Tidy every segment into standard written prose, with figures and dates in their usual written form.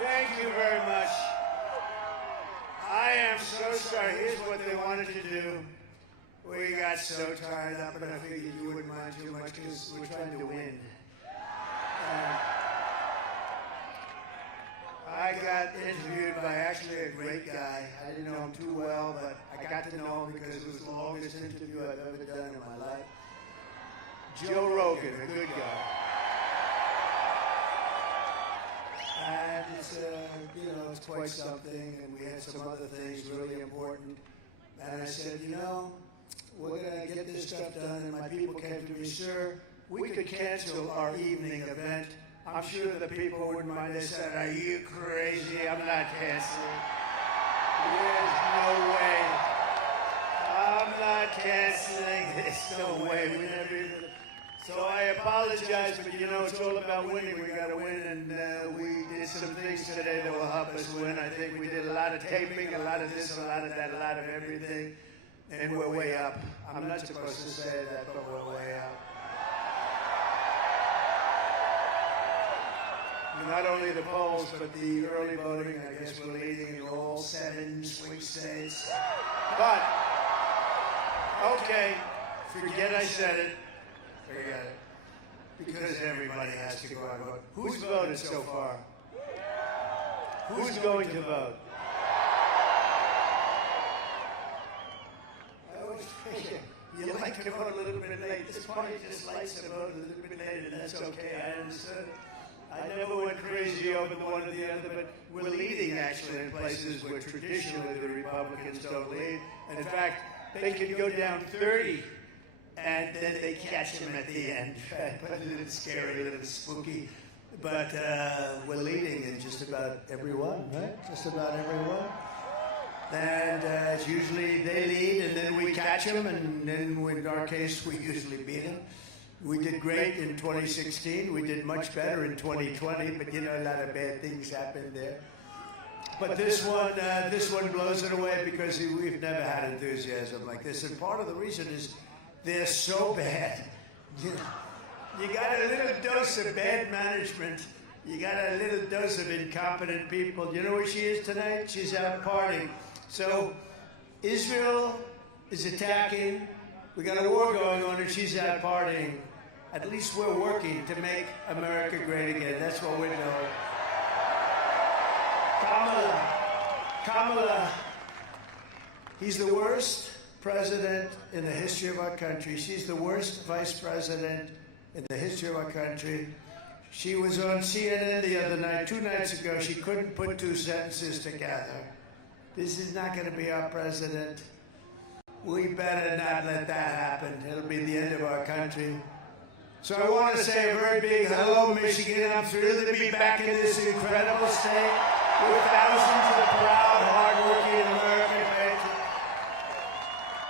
Thank you very much. I am so sorry. Here's what they wanted to do. We got so tired up, and I figured you wouldn't mind too much because we're trying to win. I got interviewed by actually a great guy. I didn't know him too well, but I got to know him because it was the longest interview I've ever done in my life. Joe Rogan, a good guy. And it's, it's quite something, and we had some other things really important. And I said, we're going to get this stuff done, and my people came to me, sir, we could cancel our evening event. I'm sure the people wouldn't mind. They said, are you crazy? I'm not canceling. There's no way. I'm not canceling. There's no way. We never even... So I apologize, but it's all about winning. We got to win, and we did some things today that will help us win. I think we did a lot of taping, a lot of this, a lot of that, a lot of everything, and we're way up. I'm not supposed to say that, but we're way up. Not only the polls, but the early voting, I guess we're leading in all 7 swing states. But, okay, forget I said it. Forget it. Because everybody has to go out and vote. Who's voted so far? Who's going to vote? I always think you like to vote a little bit late. This party just likes to vote a little bit late, and that's okay. I understood. I never went crazy over the one or the other, but we're leading actually in places where traditionally the Republicans don't lead. In fact, they can go down 30, and then they catch them at the end. A little scary, a little spooky. But we're leading in just about everyone, right? Just about everyone. And it's usually they lead, and then we catch them, and then in our case, we usually beat them. We did great in 2016. We did much better in 2020, but a lot of bad things happened there. But this one blows it away because we've never had enthusiasm like this. And part of the reason is they're so bad. You got a little dose of bad management. You got a little dose of incompetent people. You know where she is tonight? She's out partying. So Israel is attacking. We got a war going on, and she's out partying. At least we're working to make America great again. That's what we're doing. Kamala, he's the worst president in the history of our country. She's the worst vice president in the history of our country. She was on CNN the other night, 2 nights ago. She couldn't put 2 sentences together. This is not going to be our president. We better not let that happen. It'll be the end of our country. So I want to say a very big hello, Michigan. I'm thrilled to be back in this incredible state with thousands of proud, hardworking American patriots.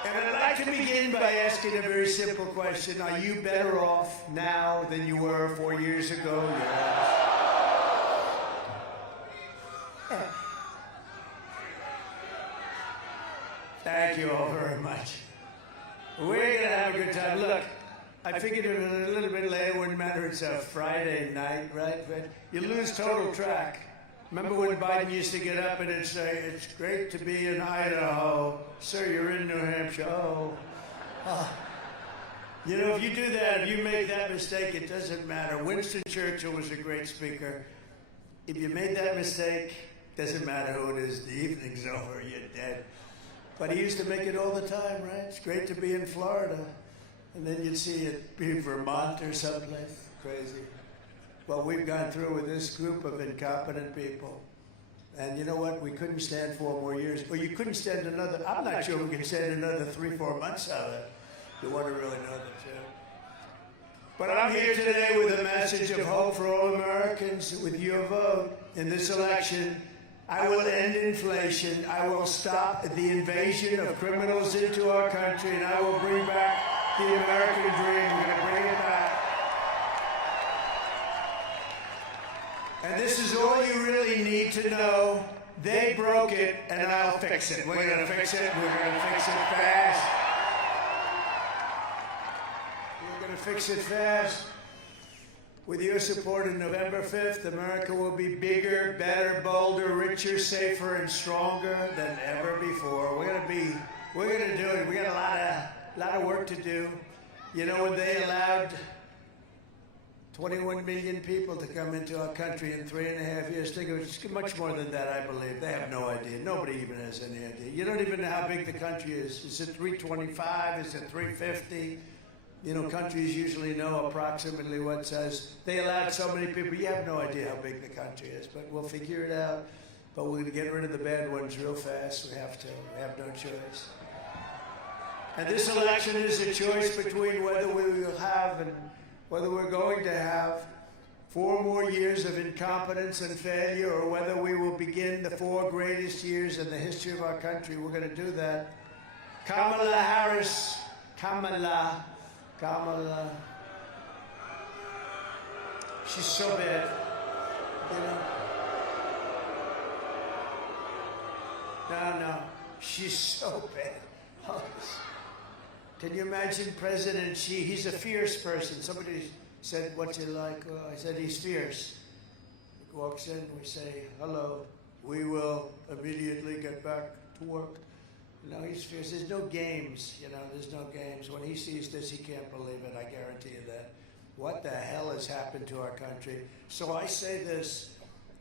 And I'd like to begin by asking a very simple question. Are you better off now than you were 4 years ago? Yes. Thank you all very much. We're going to have a good time. Look, I figured it was a little bit late. It wouldn't matter. It's a Friday night, right? But you lose total track. Remember when Biden used to get up and say, it's great to be in Idaho. Sir, you're in New Hampshire. Oh. If you do that, if you make that mistake, it doesn't matter. Winston Churchill was a great speaker. If you made that mistake, it doesn't matter who it is. The evening's over. You're dead. But he used to make it all the time, right? It's great to be in Florida. And then you'd see it be Vermont or someplace crazy. Well, we've gone through with this group of incompetent people. And you know what? We couldn't stand 4 more years. Or you couldn't stand another, I'm not sure we can stand another 3-4 months out of it. You want to really know the truth. But I'm here today with a message of hope for all Americans. With your vote in this election, I will end inflation. I will stop the invasion of criminals into our country, and I will bring back the American dream. We're going to bring it back. And this is all you really need to know. They broke it, and I'll fix it. We're going to fix it. We're going to fix it fast. We're going to fix it fast. With your support on November 5th, America will be bigger, better, bolder, richer, safer, and stronger than ever before. We're gonna do it. We got a lot of work to do. You know, when they allowed 21 million people to come into our country in 3.5 years, think of it, much more than that, I believe. They have no idea. Nobody even has any idea. You don't even know how big the country is. Is it 325? Is it 350? You know, countries usually know approximately what size. They allowed so many people. You have no idea how big the country is, but we'll figure it out. But we're going to get rid of the bad ones real fast. We have to. We have no choice. And this election is a choice between whether we will have and whether we're going to have 4 more years of incompetence and failure, or whether we will begin the 4 greatest years in the history of our country. We're going to do that. Kamala Harris, Kamala. She's so bad, you know. No, she's so bad. Oh, can you imagine President Xi? He's a fierce person. Somebody said, "What's he like?" Well, I said, "He's fierce." He walks in, we say, "Hello." We will immediately get back to work. You know, he's fierce. There's no games, you know, there's no games. When he sees this, he can't believe it, I guarantee you that. What the hell has happened to our country? So I say this,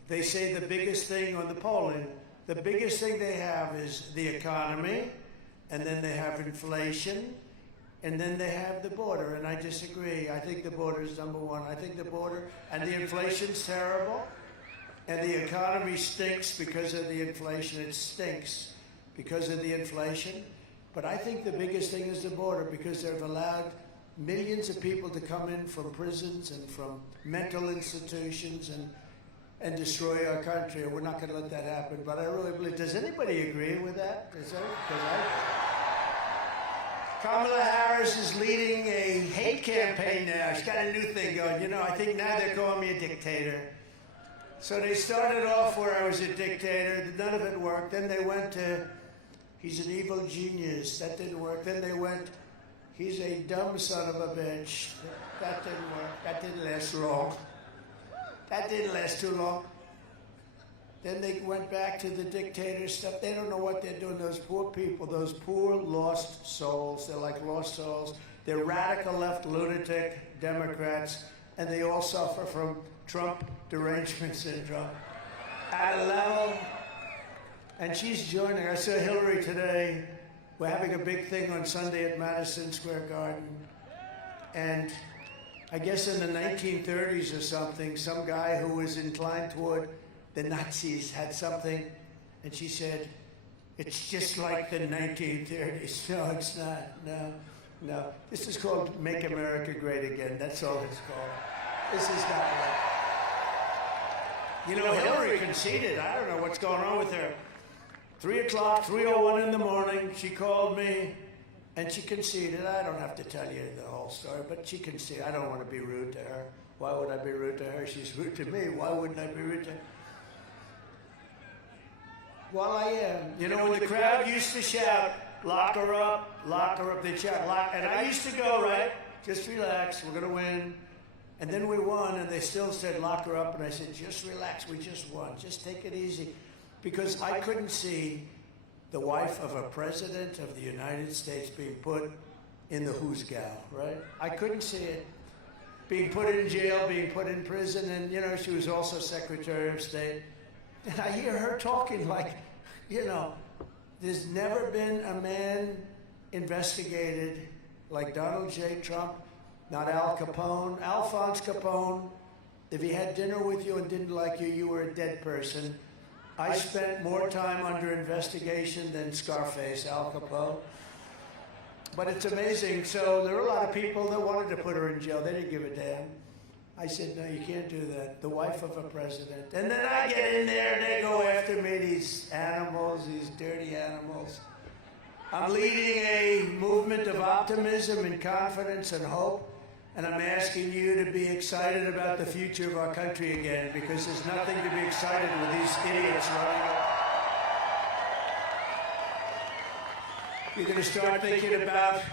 they say the biggest thing on the polling, the biggest thing they have is the economy, and then they have inflation, and then they have the border, and I disagree. I think the border is number one. I think the border, and the inflation's terrible, and the economy stinks because of the inflation. It stinks because of the inflation. But I think the biggest thing is the border, because they've allowed millions of people to come in from prisons and from mental institutions and destroy our country. And we're not going to let that happen. But I really believe, does anybody agree with that? Kamala Harris is leading a hate campaign now. She's got a new thing going. You know, I think now they're calling me a dictator. So they started off where I was a dictator. None of it worked. Then they went to, he's an evil genius. That didn't work. Then they went, he's a dumb son of a bitch. That didn't work. That didn't last long. That didn't last too long. Then they went back to the dictator stuff. They don't know what they're doing. Those poor people, those poor lost souls. They're like lost souls. They're radical left lunatic Democrats, and they all suffer from Trump derangement syndrome at a level. And she's joining. I saw Hillary today. We're having a big thing on Sunday at Madison Square Garden. And I guess in the 1930s or something, some guy who was inclined toward the Nazis had something, and she said, "It's just like the 1930s. No, it's not. No. This is called Make America Great Again. That's all it's called. This is not like..." You know, Hillary conceded. I don't know what's going on with her. 3 o'clock, 3:01 in the morning, she called me, and she conceded. I don't have to tell you the whole story, but she conceded. I don't want to be rude to her. Why would I be rude to her? She's rude to me. Why wouldn't I be rude to her? Well, I am. You know, when the crowd used to shout, lock her up, they'd shout, lock. And I used to go, right, just relax, we're going to win. And then we won, and they still said, lock her up. And I said, just relax, we just won. Just take it easy. Because I couldn't see the wife of a president of the United States being put in the who's gal, right? I couldn't see it. Being put in jail, being put in prison, and, you know, she was also Secretary of State. And I hear her talking like, you know, there's never been a man investigated like Donald J. Trump, not Al Capone. Alphonse Capone, if he had dinner with you and didn't like you, you were a dead person. I spent more time under investigation than Scarface, Al Capone. But it's amazing. So there were a lot of people that wanted to put her in jail. They didn't give a damn. I said, no, you can't do that. The wife of a president. And then I get in there and they go after me, these animals, these dirty animals. I'm leading a movement of optimism and confidence and hope. And I'm asking you to be excited about the future of our country again, because there's nothing to be excited with these idiots running it. You're going to start thinking about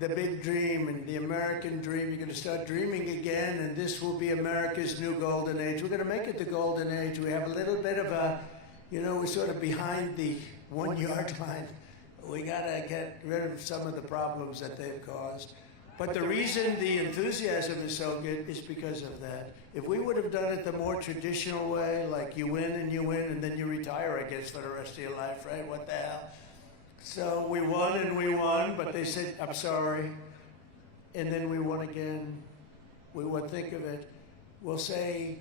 the big dream and the American dream. You're going to start dreaming again, and this will be America's new golden age. We're going to make it the golden age. We have a little bit of a, we're sort of behind the 1 yard line. We got to get rid of some of the problems that they've caused. But the reason the enthusiasm is so good is because of that. If we would have done it the more traditional way, like you win and then you retire, I guess, for the rest of your life, right? What the hell? So we won, but they said, I'm sorry. And then we won again. We won, think of it. We'll say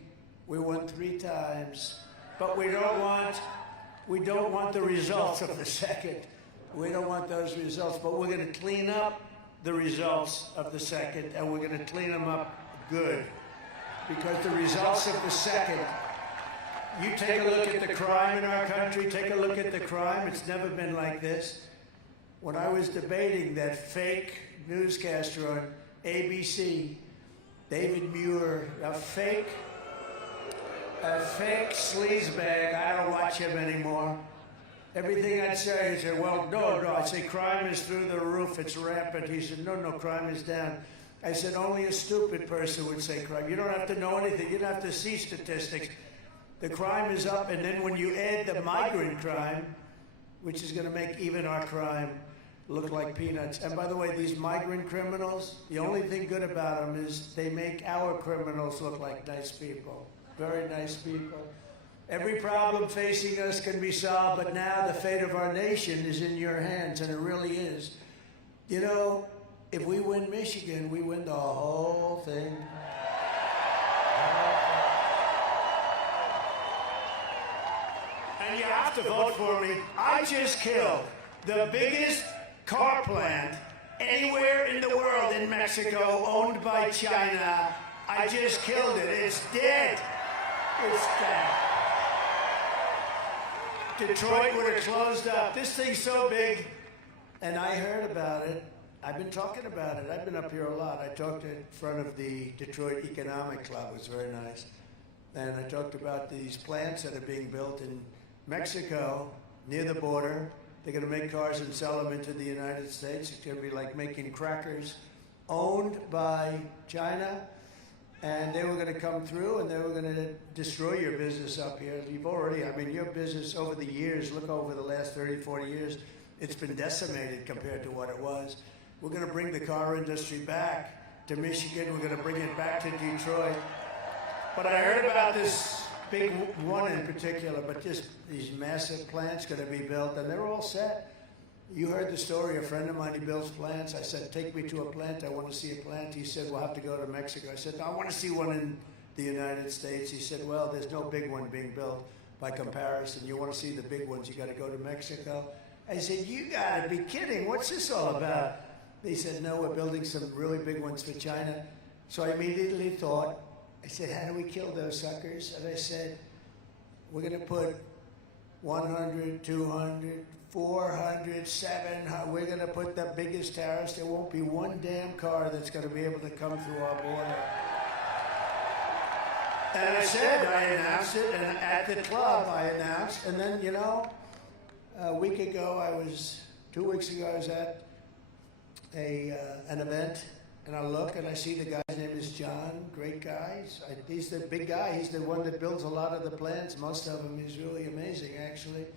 we won 3 times, but we don't want the results of the second. We don't want those results, but we're going to clean up the results of the second, and we're going to clean them up good. Because the results of the second, you take a look at the crime in our country, take a look at the crime. It's never been like this. When I was debating that fake newscaster on ABC, David Muir, a fake sleazebag, I don't watch him anymore. Everything I'd say, he said, well, no. I'd say, crime is through the roof, it's rampant. He said, no, crime is down. I said, only a stupid person would say crime. You don't have to know anything. You don't have to see statistics. The crime is up, and then when you add the migrant crime, which is going to make even our crime look like peanuts. And by the way, these migrant criminals, the only thing good about them is they make our criminals look like nice people, very nice people. Every problem facing us can be solved, but now the fate of our nation is in your hands, and it really is. If we win Michigan, we win the whole thing. And you have to vote for me. I just killed the biggest car plant anywhere in the world in Mexico, owned by China. I just killed it. It's dead. It's dead. Detroit would have closed up. This thing's so big, and I heard about it. I've been talking about it. I've been up here a lot. I talked in front of the Detroit Economic Club. It was very nice. And I talked about these plants that are being built in Mexico, near the border. They're going to make cars and sell them into the United States. It's going to be like making crackers, owned by China. And they were going to come through, and they were going to destroy your business up here. You've already, your business over the years, look over the last 30, 40 years, it's been decimated compared to what it was. We're going to bring the car industry back to Michigan. We're going to bring it back to Detroit. But I heard about this big one in particular, but just these massive plants going to be built, and they're all set. You heard the story. A friend of mine, he builds plants. I said, take me to a plant. I want to see a plant. He said, we'll have to go to Mexico. I said, no, I want to see one in the United States. He said, well, there's no big one being built by comparison. You want to see the big ones, you got to go to Mexico. I said, you got to be kidding. What's this all about? They said, no, we're building some really big ones for China. So I immediately thought, I said, how do we kill those suckers? And I said, we're going to put 100, 200, 400, 700. We're going to put the biggest tariffs. There won't be one damn car that's going to be able to come through our border. And I announced it, and at the club I announced, and then, a week ago, 2 weeks ago, I was at an event, and I look and I see the guy's name is John, great guy. He's the big guy. He's the one that builds a lot of the plants. Most of them, he's really amazing, actually.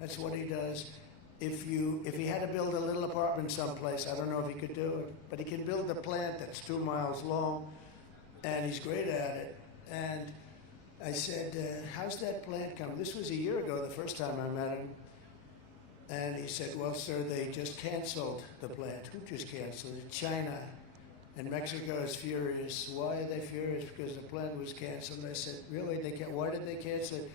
That's what he does. If he had to build a little apartment someplace, I don't know if he could do it, but he can build a plant that's 2 miles long, and he's great at it. And I said, how's that plant coming? This was a year ago, the first time I met him. And he said, well, sir, they just canceled the plant. Who just canceled it? China. And Mexico is furious. Why are they furious? Because the plant was canceled. I said, really? Why did they cancel it?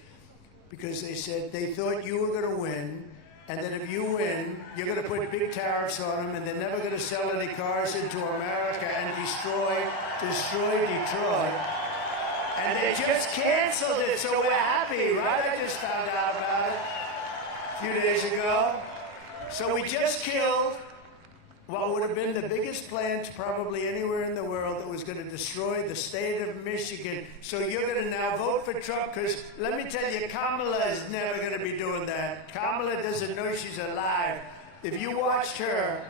Because they said they thought you were going to win, and that if you win, you're going to put big tariffs on them, and they're never going to sell any cars into America and destroy Detroit. And they just canceled it, so we're happy, right? I just found out about it a few days ago. So we just killed what would have been the biggest plant probably anywhere in the world that was going to destroy the state of Michigan. So you're going to now vote for Trump, because let me tell you, Kamala is never going to be doing that. Kamala doesn't know she's alive. If you watched her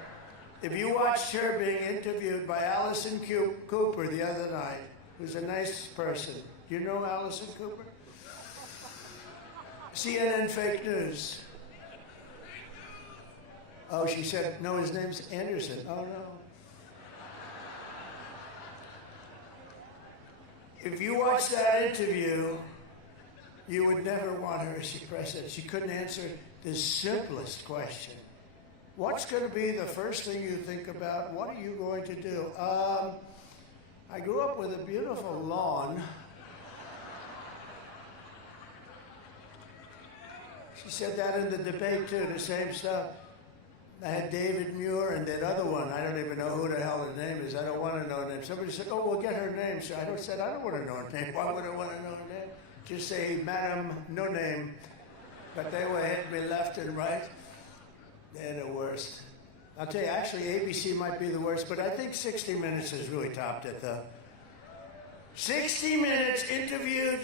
If you watched her being interviewed by Alison Cooper the other night, who's a nice person. You know Alison Cooper? CNN fake news. Oh, she said, no, his name's Anderson. Oh, no. If you watched that interview, you would never want her as your president. She couldn't answer the simplest question. What's going to be the first thing you think about? What are you going to do? I grew up with a beautiful lawn. She said that in the debate, too, the same stuff. I had David Muir and that other one. I don't even know who the hell her name is. I don't want to know her name. Somebody said, oh, we'll get her name. So I said, I don't want to know her name. Why would I want to know her name? Just say, Madam, no name. But they were hitting me left and right. They're the worst. I'll tell you, actually, ABC might be the worst, but I think 60 Minutes has really topped it, though. 60 Minutes interviewed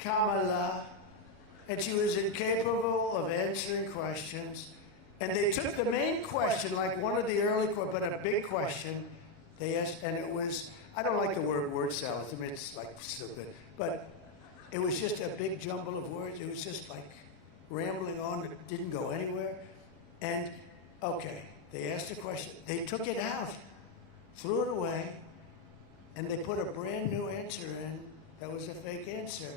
Kamala, and she was incapable of answering questions. And they took the main question, like one of the early, but a big question, they asked, and it was, I don't like the word salad. I mean, it's like stupid. But it was just a big jumble of words. It was just like rambling on. It didn't go anywhere. And, okay, they asked a question. They took it out, threw it away, and they put a brand new answer in that was a fake answer.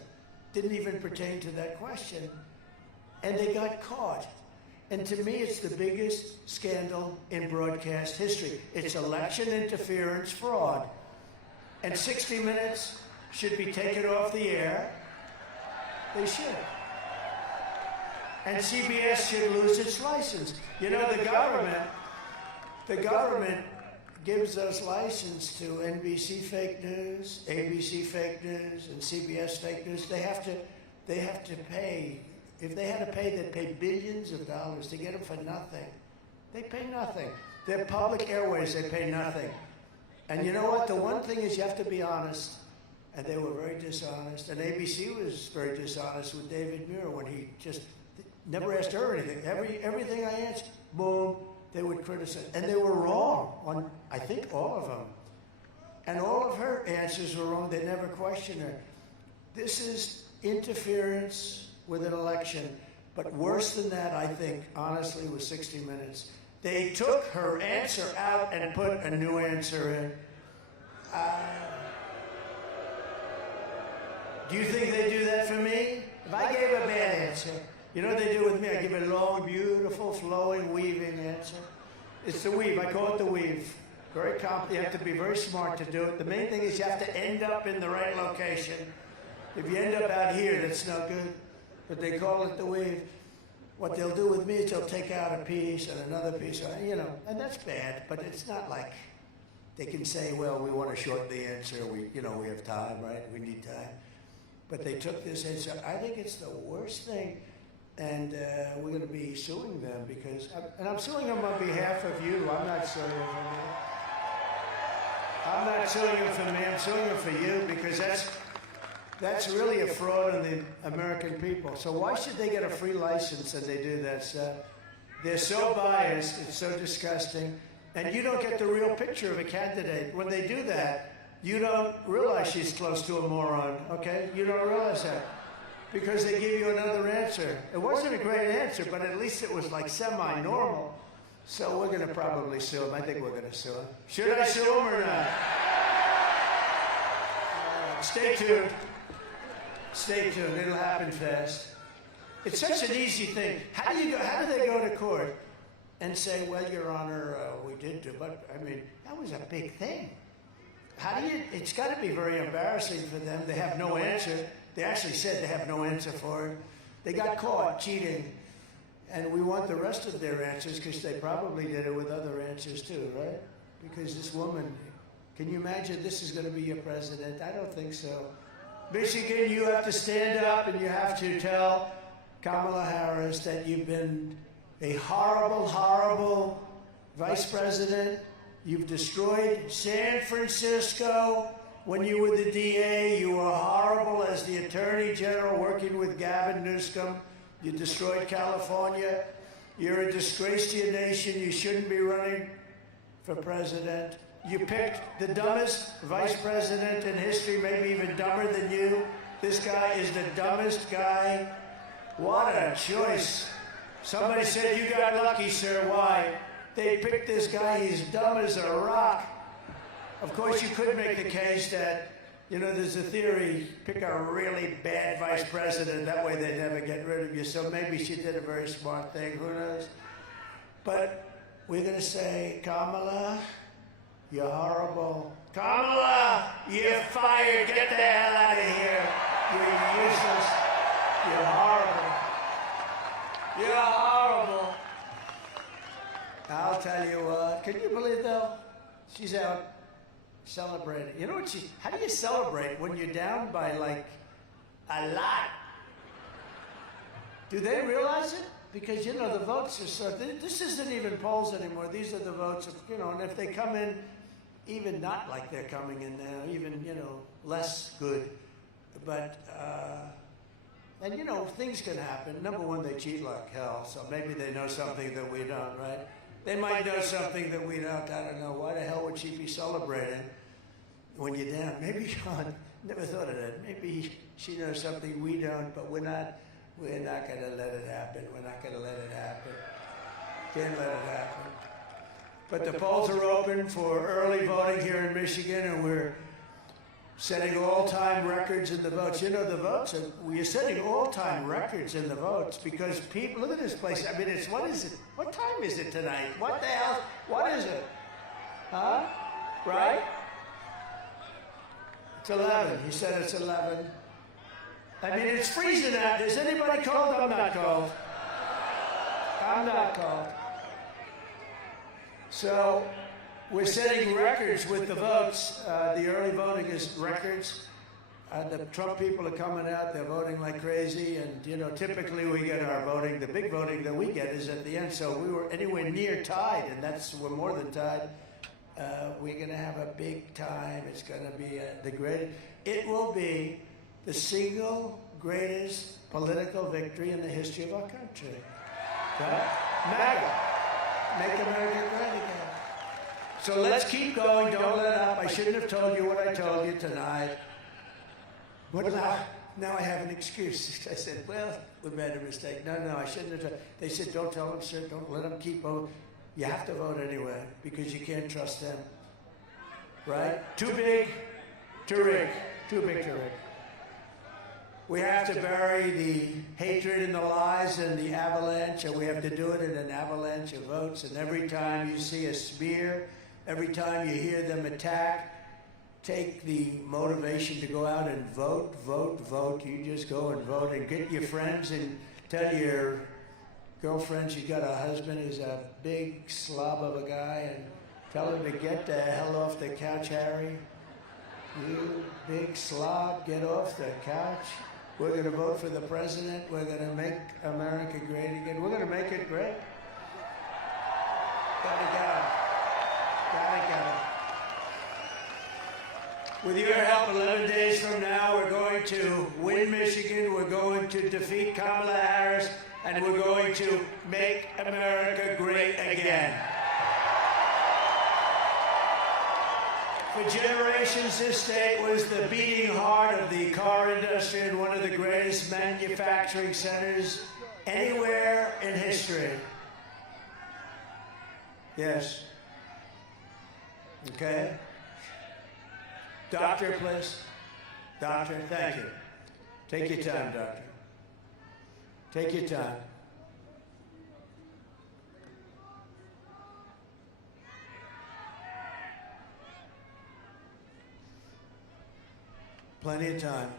Didn't even pertain to that question. And they got caught. And to me, it's the biggest scandal in broadcast history. It's election interference fraud. And 60 Minutes should be taken off the air. They should. And CBS should lose its license. You know, the government gives us license to NBC fake news, ABC fake news, and CBS fake news. They have to pay. If they had to pay, they'd pay billions of dollars to get them for nothing. They pay nothing. They're public airways, they pay nothing. And you know what? The one thing is you have to be honest. And they were very dishonest. And ABC was very dishonest with David Muir when he just never asked her anything. Everything I answered, boom, they would criticize. And they were wrong on, I think, all of them. And all of her answers were wrong. They never questioned her. This is interference with an election. But worse than that, I think, honestly, was 60 Minutes. They took her answer out and put a new answer in. Do you think they do that for me? If I gave a bad answer, you know what they do with me? I give a long, beautiful, flowing, weaving answer. It's the weave. I call it the weave. Very complex. You have to be very smart to do it. The main thing is you have to end up in the right location. If you end up out here, that's no good. But they call it the weave. What they'll do with me is they'll take out a piece and another piece, you know, and that's bad. But it's not like they can say, well, we want to shorten the answer. We have time, right? We need time. But they took this answer. I think it's the worst thing. And we're going to be suing them because, and I'm suing them on behalf of you. I'm not suing them for me. I'm not suing them for me. I'm suing them for you because that's really a fraud on the American people. So why should they get a free license and they do that stuff? They're so biased. It's so disgusting. And you don't get the real picture of a candidate. When they do that, you don't realize she's close to a moron, okay? You don't realize that. Because they give you another answer. It wasn't a great answer, but at least it was like semi-normal. So we're going to probably sue him. I think we're going to sue him. Should I sue him or not? Stay tuned. Stay tuned. It'll happen fast. It's such an easy thing. How do they go to court and say, well, Your Honor, we did do, but I mean, that was a big thing. It's got to be very embarrassing for them. They have no answer. They actually said they have no answer for it. They got caught cheating. And we want the rest of their answers because they probably did it with other answers too, right? Because this woman, can you imagine this is going to be your president? I don't think so. Michigan, you have to stand up and you have to tell Kamala Harris that you've been a horrible, horrible vice president. You've destroyed San Francisco. When you were the DA, you were horrible as the Attorney General working with Gavin Newsom. You destroyed California. You're a disgrace to your nation. You shouldn't be running for president. You picked the dumbest vice president in history, maybe even dumber than you. This guy is the dumbest guy. What a choice. Somebody said, you got lucky, sir. Why? They picked this guy. He's dumb as a rock. Of course, you could make the case that, you know, there's a theory, pick a really bad vice president, that way they never get rid of you. So maybe she did a very smart thing, who knows? But we're going to say, Kamala, you're horrible. Kamala, you're fired. Get the hell out of here. You're useless. You're horrible. You're horrible. I'll tell you what. Can you believe, though? She's out celebrating. You know what how do you celebrate when you're down by, like, a lot? Do they realize it? Because, you know, the votes are so... This isn't even polls anymore. These are the votes, of, you know, and if they come in even not like they're coming in now, even, you know, less good. But, and, you know, things can happen. Number one, they cheat like hell, so maybe they know something that we don't, right? They might know something that we don't. I don't know. Why the hell would she be celebrating when you're down? Maybe, Sean, never thought of that. Maybe she knows something we don't, but we're not going to let it happen. We're not going to let it happen. Can't let it happen. But the polls are open for early voting here in Michigan, and we're setting all-time records in the votes. You know, the votes, we're setting all-time records in the votes because people, look at this place. I mean, it's, what is it? What time is it tonight? What the hell? What is it? Huh? Right? It's 11. He said it's 11. I mean, it's freezing out. Is anybody cold? I'm not cold. I'm not cold. So we're setting records with the votes. The early voting is records. The Trump people are coming out. They're voting like crazy. And, you know, typically we get our voting. The big voting that we get is at the end. So we were anywhere near tied, and we're more than tied. We're going to have a big time. It's going to be the greatest. It will be the single greatest political victory in the history of our country. Okay? MAGA. Make America great again. So let's keep going. Don't let up. I shouldn't have told you what I told you tonight. What now I have an excuse. I said, well, we made a mistake. No, I shouldn't have told. They said, don't tell them, sir. Don't let them keep voting. You have to vote anyway because you can't trust them. Right? Too big to rig. Too big to rig. We have to bury the hatred and the lies and the avalanche, and we have to do it in an avalanche of votes. And every time you see a smear, every time you hear them attack, take the motivation to go out and vote, vote, vote. You just go and vote and get your friends and tell your girlfriends you got a husband who's a big slob of a guy and tell him to get the hell off the couch, Harry. You big slob, get off the couch. We're going to vote for the president. We're going to make America great again. We're going to make it great. Gotta go. With your help, 11 days from now, we're going to win Michigan. We're going to defeat Kamala Harris. And we're going to make America great again. For generations, this state was the beating heart of the car industry and one of the greatest manufacturing centers anywhere in history. Yes. Okay. Doctor, please. Doctor, thank you. Take your time, doctor. Take your time. Plenty of time.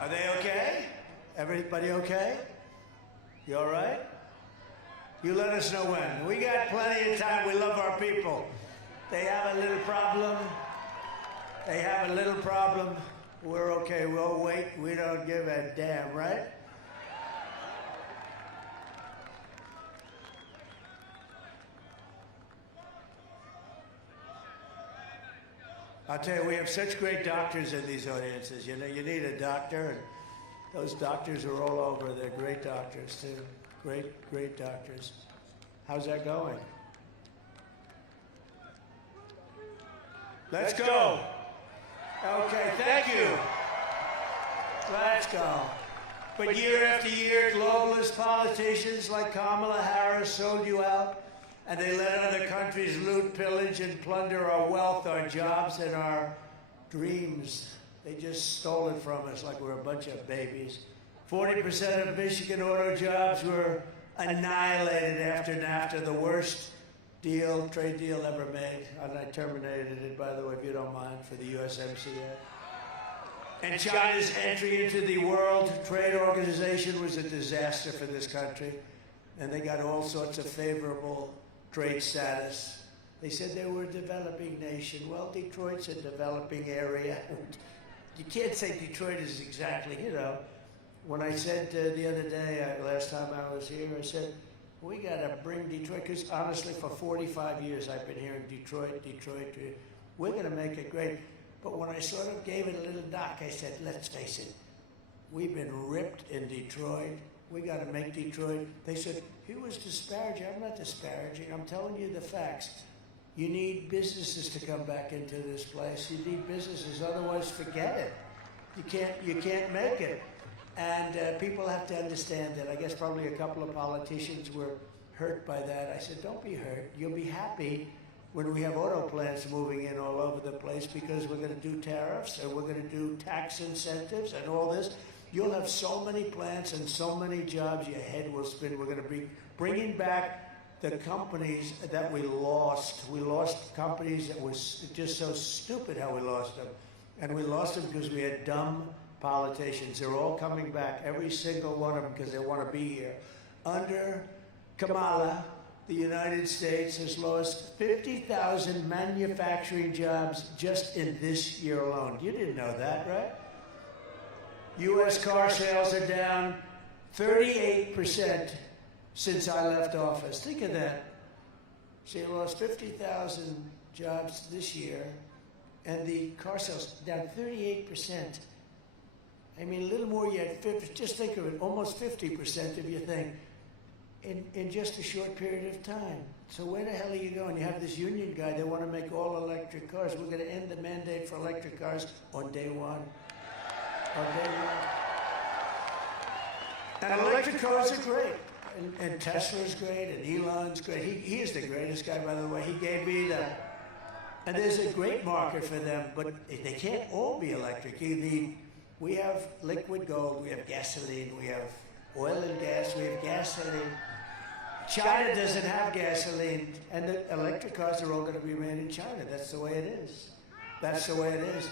Are they okay? Everybody okay? You all right? You let us know when. We got plenty of time. We love our people. They have a little problem. They have a little problem. We're okay. We'll wait. We don't give a damn, right? I'll tell you, we have such great doctors in these audiences. You know, you need a doctor, and those doctors are all over. They're great doctors, too. Great, great doctors. How's that going? Let's go. Okay, thank you. Let's go. But year after year, globalist politicians like Kamala Harris sold you out. And they let other countries loot, pillage, and plunder our wealth, our jobs, and our dreams. They just stole it from us like we're a bunch of babies. 40% of Michigan auto jobs were annihilated after NAFTA, the worst trade deal ever made. And I terminated it, by the way, if you don't mind, for the USMCA. And China's entry into the World Trade Organization was a disaster for this country. And they got all sorts of favorable trade status. They said they were a developing nation. Well, Detroit's a developing area. You can't say Detroit is exactly, you know. When I said the other day, last time I was here, I said, we got to bring Detroit, because honestly, for 45 years, I've been hearing Detroit, Detroit. We're going to make it great. But when I sort of gave it a little knock, I said, let's face it, we've been ripped in Detroit. We got to make Detroit. They said, he was disparaging. I'm not disparaging. I'm telling you the facts. You need businesses to come back into this place. You need businesses, otherwise forget it. You can't make it. And people have to understand that. I guess probably a couple of politicians were hurt by that. I said, don't be hurt. You'll be happy when we have auto plants moving in all over the place, because we're going to do tariffs and we're going to do tax incentives and all this. You'll have so many plants and so many jobs, your head will spin. We're going to be bringing back the companies that we lost. We lost companies that was just so stupid how we lost them. And we lost them because we had dumb politicians. They're all coming back, every single one of them, because they want to be here. Under Kamala, the United States has lost 50,000 manufacturing jobs just in this year alone. You didn't know that, right? U.S. car sales are down 38% since I left office. Think of that. She lost 50,000 jobs this year, and the car sales down 38%. I mean, a little more yet, just think of it, almost 50% of your thing in just a short period of time. So where the hell are you going? You have this union guy, they want to make all electric cars. We're going to end the mandate for electric cars on day one. And electric cars are great. And Tesla's great, and Elon's great. He is the greatest guy, by the way. He gave me the... And there's a great market for them, but they can't all be electric. We have liquid gold, we have gasoline, we have oil and gas, we have gasoline. China doesn't have gasoline, and the electric cars are all going to be made in China. That's the way it is. That's the way it is.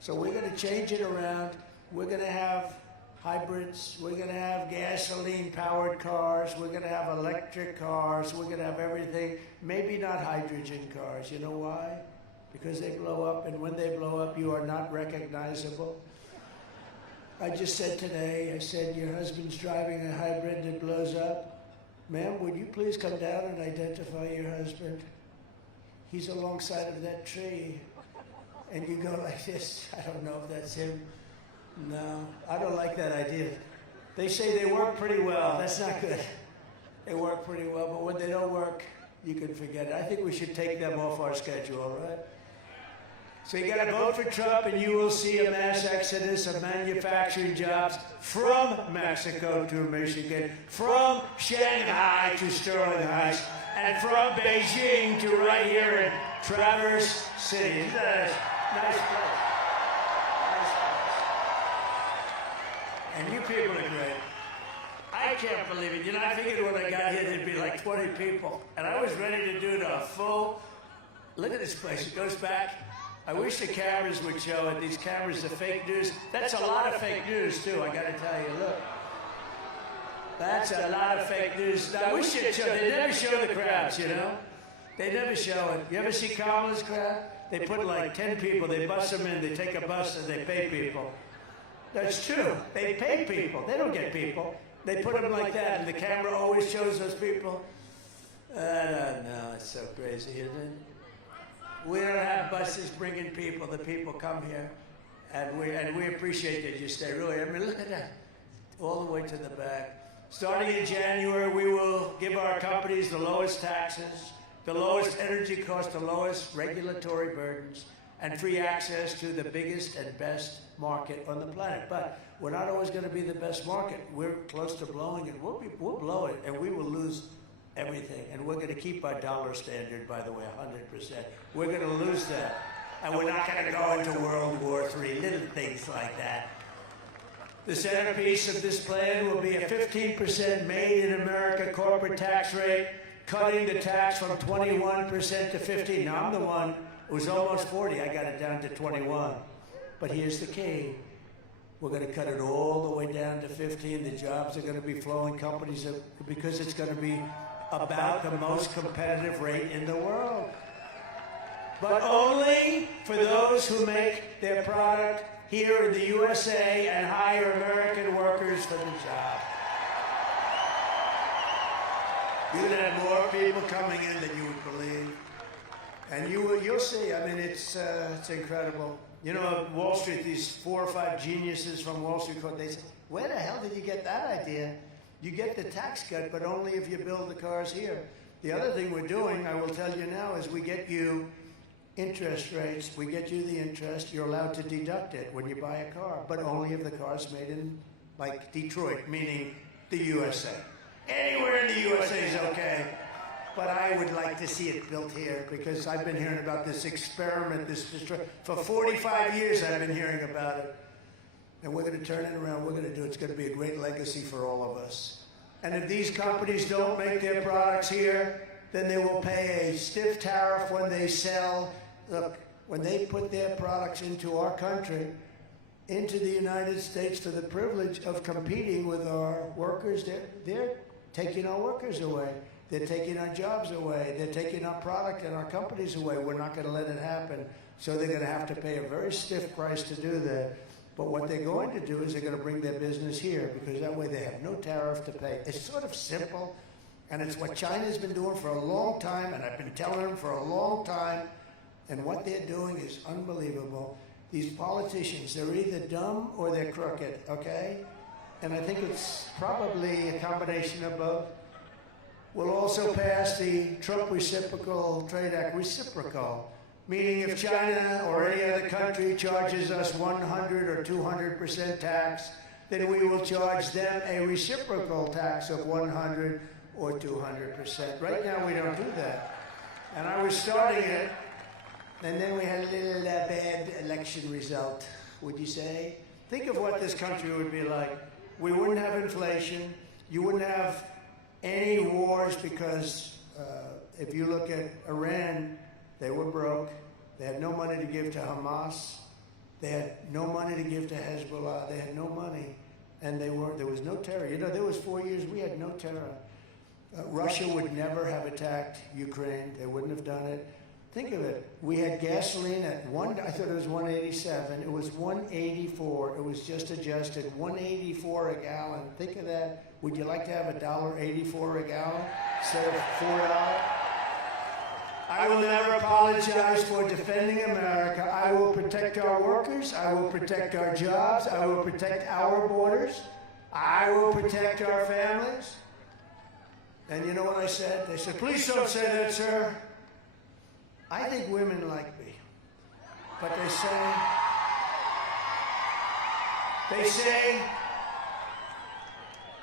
So we're going to change it around. We're going to have hybrids. We're going to have gasoline-powered cars. We're going to have electric cars. We're going to have everything. Maybe not hydrogen cars. You know why? Because they blow up, and when they blow up, you are not recognizable. I just said today, I said, your husband's driving a hybrid that blows up. Ma'am, would you please come down and identify your husband? He's alongside of that tree. And you go like this. I don't know if that's him. No, I don't like that idea. They say they work pretty well. That's not good. They work pretty well, but when they don't work, you can forget it. I think we should take them off our schedule, right? So you got to vote for Trump, and you will see a mass exodus of manufacturing jobs from Mexico to Michigan, from Shanghai to Sterling Heights, and from Beijing to right here in Traverse City. Isn't that a nice place? And you people are great. I can't believe it. You know, I figured when I got here there'd be like 20 people, and I was ready to do the full. Look at this place. It goes back. I wish the cameras would show it. These cameras are fake news. That's a lot of fake news, too, I got to tell you. Look. That's a lot of fake news. Now, we should show, they never show the crowds, you know? They never show it. You ever see Kamala's crowd? They put like 10 people, they bus them in, they take a bus and they pay people. That's true. They pay people. They don't get people. They put them like that, and the camera always shows those people. I don't know. It's so crazy, isn't it? We don't have buses bringing people. The people come here, and we appreciate that you stay. Really, I mean, look at that, all the way to the back. Starting in January, we will give our companies the lowest taxes, the lowest energy costs, the lowest regulatory burdens, and free access to the biggest and best market on the planet. But we're not always going to be the best market. We're close to blowing it. We'll blow it, and we will lose everything. And we're going to keep our dollar standard, by the way, 100%. We're going to lose that. And we're not going to go into World War III, little things like that. The centerpiece of this plan will be a 15% made-in-America corporate tax rate, cutting the tax from 21% to 15%. Now, I'm the one who was almost 40. I got it down to 21. But here's the key. We're going to cut it all the way down to 15. The jobs are going to be flowing, companies, because it's going to be about the most competitive rate in the world. But only for those who make their product here in the USA and hire American workers for the job. You're going to have more people coming in than you would believe. And you'll see. I mean, it's incredible. You know, Wall Street, these 4 or 5 geniuses from Wall Street, they say, where the hell did you get that idea? You get the tax cut, but only if you build the cars here. The other thing we're doing, I will tell you now, is we get you interest rates. We get you the interest. You're allowed to deduct it when you buy a car, but only if the car's made in, like, Detroit, meaning the USA. Anywhere in the USA is okay. But I would like to see it built here, because I've been hearing about this experiment, for 45 years I've been hearing about it. And we're going to turn it around. We're going to do it. It's going to be a great legacy for all of us. And if these companies don't make their products here, then they will pay a stiff tariff when they sell. Look, when they put their products into our country, into the United States, for the privilege of competing with our workers, they're taking our workers away. They're taking our jobs away. They're taking our product and our companies away. We're not going to let it happen. So they're going to have to pay a very stiff price to do that. But what they're going to do is they're going to bring their business here, because that way they have no tariff to pay. It's sort of simple, and it's what China's been doing for a long time, and I've been telling them for a long time. And what they're doing is unbelievable. These politicians, they're either dumb or they're crooked, okay? And I think it's probably a combination of both. We'll also pass the Trump Reciprocal Trade Act, reciprocal, meaning if China or any other country charges us 100 or 200% tax, then we will charge them a reciprocal tax of 100 or 200%. Right now, we don't do that. And I was starting it, and then we had a little bad election result, would you say? Think of what this country would be like. We wouldn't have inflation. You wouldn't have any wars, because if you look at Iran, they were broke. They had no money to give to Hamas. They had no money to give to Hezbollah. They had no money, and there was no terror. You know, there was 4 years we had no terror. Russia would never have attacked Ukraine. They wouldn't have done it. Think of it. We had gasoline at I thought it was 187. It was 184. It was just adjusted. 184 a gallon. Think of that. Would you like to have $1.84 a gallon instead of $4? I will never apologize for defending America. I will protect our workers. I will protect our jobs. I will protect our borders. I will protect our families. And you know what I said? They said, please don't say that, sir. I think women like me. But they say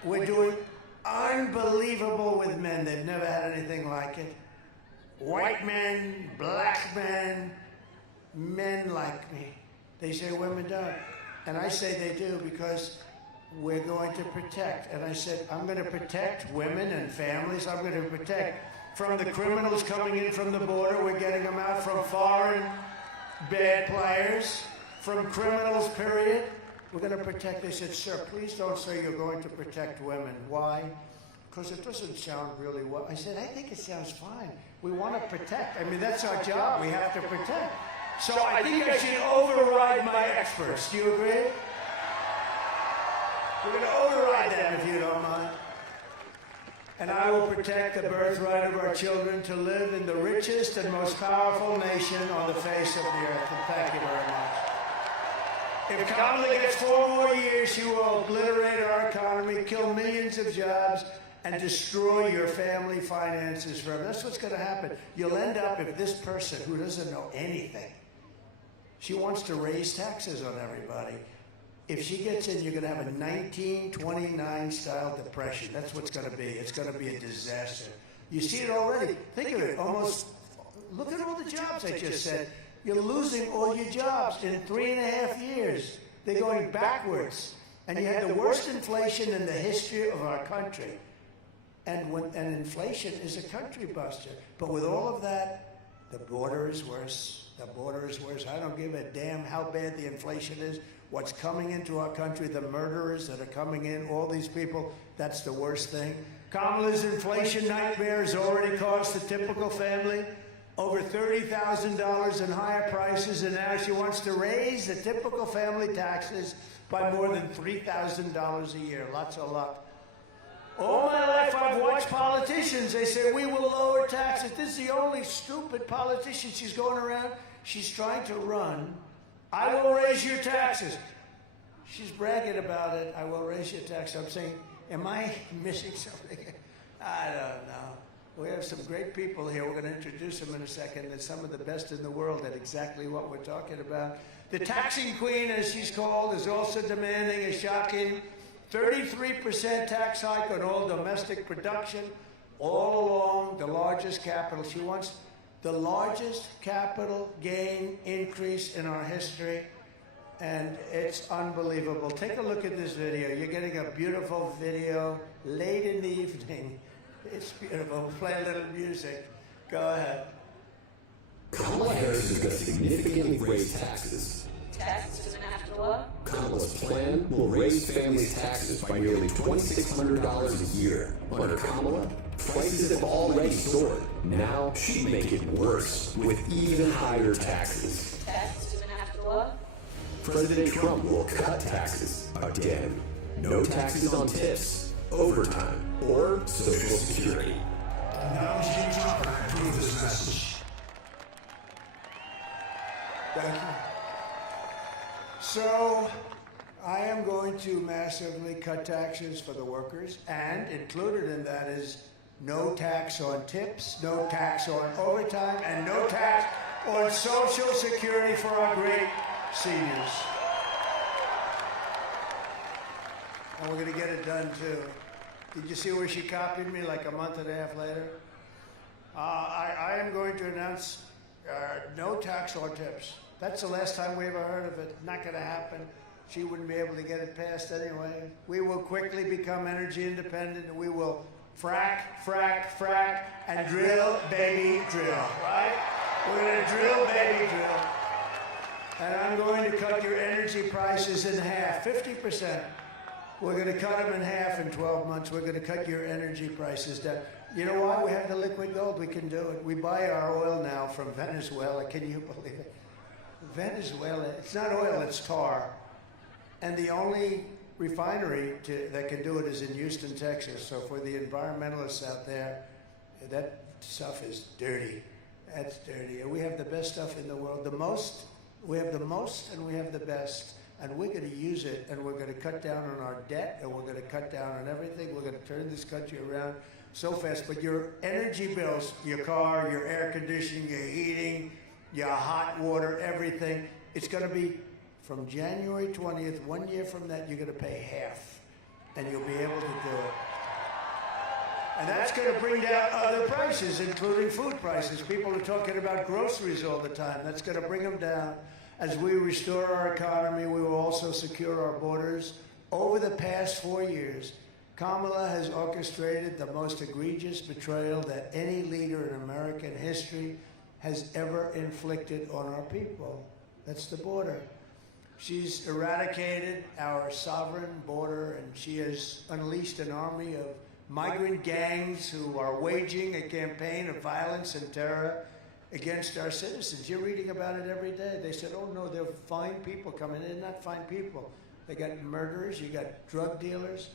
we're doing unbelievable with men. They've never had anything like it. White men, black men, men like me. They say women don't. And I say they do, because we're going to protect. And I said, I'm going to protect women and families. I'm going to protect from the criminals coming in from the border. We're getting them out from foreign bad players, from criminals, period. we're going to protect. They said, sir, please don't say you're going to protect women. Why? Because it doesn't sound really well. I said, I think it sounds fine. We want to protect. I mean, that's our job. We have to protect. So I think I should override my experts. Do you agree? We're going to override them if you don't mind. And I will protect the birthright of our children to live in the richest and most powerful nation on the face of the earth. And thank you very much. If Kamala gets 4 more years, she will obliterate our economy, kill millions of jobs, and destroy your family finances forever. That's what's going to happen. You'll end up, if this person who doesn't know anything, she wants to raise taxes on everybody. If she gets in, you're going to have a 1929 style depression. That's what's going to be. It's going to be a disaster. You see it already. Think of it. Almost, look at all the jobs I just said. You're losing all your jobs in 3.5 years. They're going backwards. And you had the worst inflation in the history of our country. And inflation is a country buster. But with all of that, the border is worse. The border is worse. I don't give a damn how bad the inflation is. What's coming into our country, the murderers that are coming in, all these people, that's the worst thing. Kamala's inflation nightmare has already cost the typical family over $30,000 in higher prices, and now she wants to raise the typical family taxes by more than $3,000 a year. Lots of luck. All my life I've watched politicians. They say, we will lower taxes. This is the only stupid politician she's going around. She's trying to run. I will raise your taxes. She's bragging about it. I will raise your taxes. I'm saying, am I missing something? I don't know. We have some great people here. We're going to introduce them in a second. They're some of the best in the world at exactly what we're talking about. The taxing queen, as she's called, is also demanding a shocking 33% tax hike on all domestic production, all along the largest capital. She wants the largest capital gain increase in our history, and it's unbelievable. Take a look at this video. You're getting a beautiful video late in the evening. It's beautiful. Play a little music. Go ahead. Kamala Harris is going to significantly raise taxes. Taxes doesn't have to look. Kamala's plan will raise families' taxes by nearly $2,600 a year. Under Kamala, prices have already soared. Now she'd make it worse with even higher taxes. Taxes doesn't have to look. President Trump will cut taxes again. No taxes on tips, overtime, or Social Security. Now, Mr. Trump, I approve this message. Thank you. So, I am going to massively cut taxes for the workers, and included in that is no tax on tips, no tax on overtime, and no tax on Social Security for our great seniors. And we're going to get it done, too. Did you see where she copied me like a month and a half later? I am going to announce no tax on tips. That's the last time we ever heard of it. Not going to happen. She wouldn't be able to get it passed anyway. We will quickly become energy independent, and we will frack, and drill, baby, drill, right? We're going to drill, baby, drill. And I'm going to cut your energy prices in half, 50%. We're going to cut them in half in 12 months. We're going to cut your energy prices down. You know why? We have the liquid gold. We can do it. We buy our oil now from Venezuela. Can you believe it? Venezuela, it's not oil, it's tar. And the only refinery that can do it is in Houston, Texas. So for the environmentalists out there, that stuff is dirty. That's dirty. And we have the best stuff in the world. We have the most and we have the best. And we're going to use it, and we're going to cut down on our debt, and we're going to cut down on everything. We're going to turn this country around so fast. But your energy bills, your car, your air conditioning, your heating, your hot water, everything, it's going to be from January 20th, 1 year from that, you're going to pay half, and you'll be able to do it. And that's going to bring down other prices, including food prices. People are talking about groceries all the time. That's going to bring them down. As we restore our economy, we will also secure our borders. Over the past 4 years, Kamala has orchestrated the most egregious betrayal that any leader in American history has ever inflicted on our people. That's the border. She's eradicated our sovereign border, and she has unleashed an army of migrant gangs who are waging a campaign of violence and terror against our citizens. You're reading about it every day. They said, oh no, they're fine people coming in. Not fine people. They got murderers, you got drug dealers.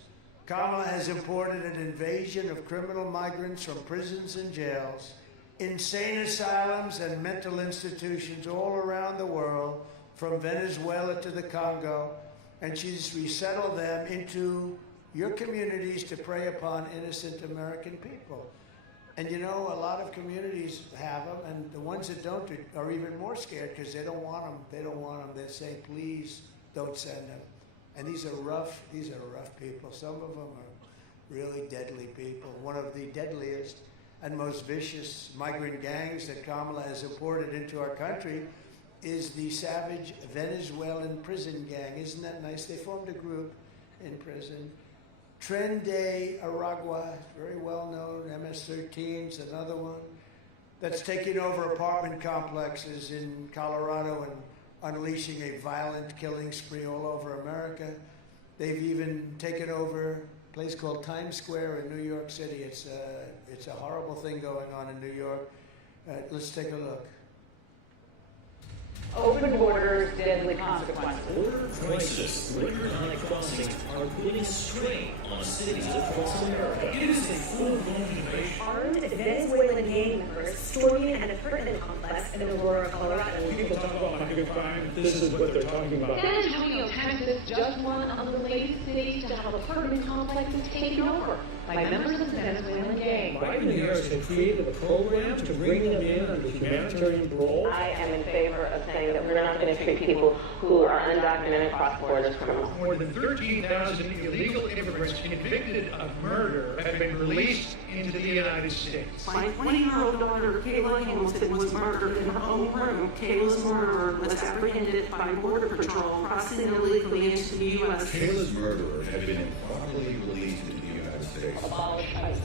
Kamala has imported an invasion of criminal migrants from prisons and jails, insane asylums and mental institutions all around the world, from Venezuela to the Congo, and she's resettled them into your communities to prey upon innocent American people. And you know, a lot of communities have them, and the ones that don't are even more scared because they don't want them. They don't want them. They say, please don't send them. And these are rough people. Some of them are really deadly people. One of the deadliest and most vicious migrant gangs that Kamala has imported into our country is the savage Venezuelan prison gang. Isn't that nice? They formed a group in prison. Tren de Aragua, very well known, MS-13's another one, that's taking over apartment complexes in Colorado and unleashing a violent killing spree all over America. They've even taken over a place called Times Square in New York City. It's a horrible thing going on in New York. Let's take a look. Open borders, deadly consequences. Border crisis, river-like crossings are putting strain on cities across America. It is a full-blown invasion. Armed Venezuelan gang members storming an apartment complex in Aurora, Colorado. People talk about migrant crime. This is what they're talking about. San Antonio, Texas, just one of the latest cities to have apartment complexes taken over by members of the Venezuelan gang. Biden and Harris have created a program to bring them in under humanitarian parole. I am in favor of saying that we're not going to treat people who are undocumented cross-border as criminals. More than 13,000 illegal immigrants convicted of murder have been released into the United States. My 20-year-old daughter, Kayla Hamilton, was murdered in her own room. Kayla's murderer was apprehended by Border Patrol crossing illegally into the U.S. Kayla's murderer had been improperly released into the United States. Abolish ICE.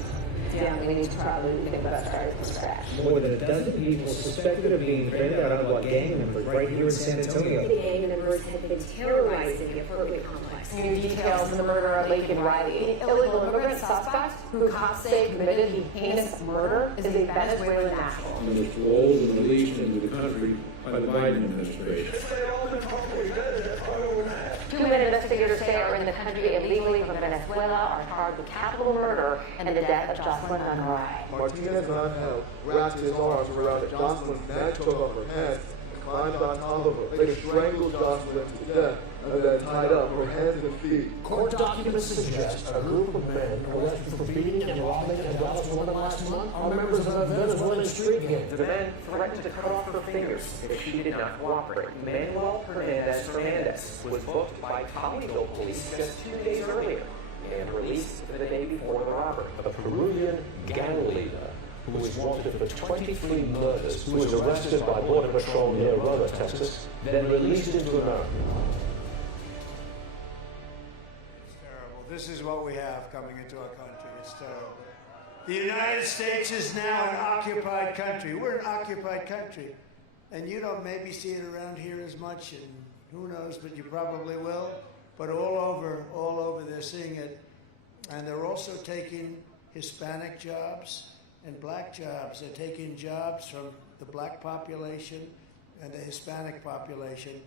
Yeah, we need to probably think about starting from scratch. More than a dozen people suspected of being Tren de Aragua gang members right here in San Antonio. The gang members had been terrorizing the apartment complex. New details of the murder of Laken Riley, illegal immigrant suspect who cops say committed the heinous murder, is a Venezuelan national. And was paroled and released into the country by the Biden administration. Two-minute investigators say are in the country illegally from Venezuela are charged with capital murder and the death of Jocelyn Unruh. Martinez and I have wrapped his arms around Jocelyn's neck, took off her pants, and climbed on top of her. They strangled Jocelyn to death and then tied up her hands and feet. Court documents suggest a group of men arrested for beating and robbing a Venezuelan last month are members of a Venezuelan street gang. The men threatened to cut off her fingers if she did not cooperate. Manuel Hernandez was booked by Toledo police just 2 days earlier and released the day before the robbery. A Peruvian gang leader who was wanted for 23 murders, who was arrested by Border Patrol near Aurora, Texas, then released into America. This is what we have coming into our country. It's terrible. The United States is now an occupied country. We're an occupied country. And you don't maybe see it around here as much, and who knows, but you probably will. But all over, they're seeing it. And they're also taking Hispanic jobs and black jobs. They're taking jobs from the black population and the Hispanic population.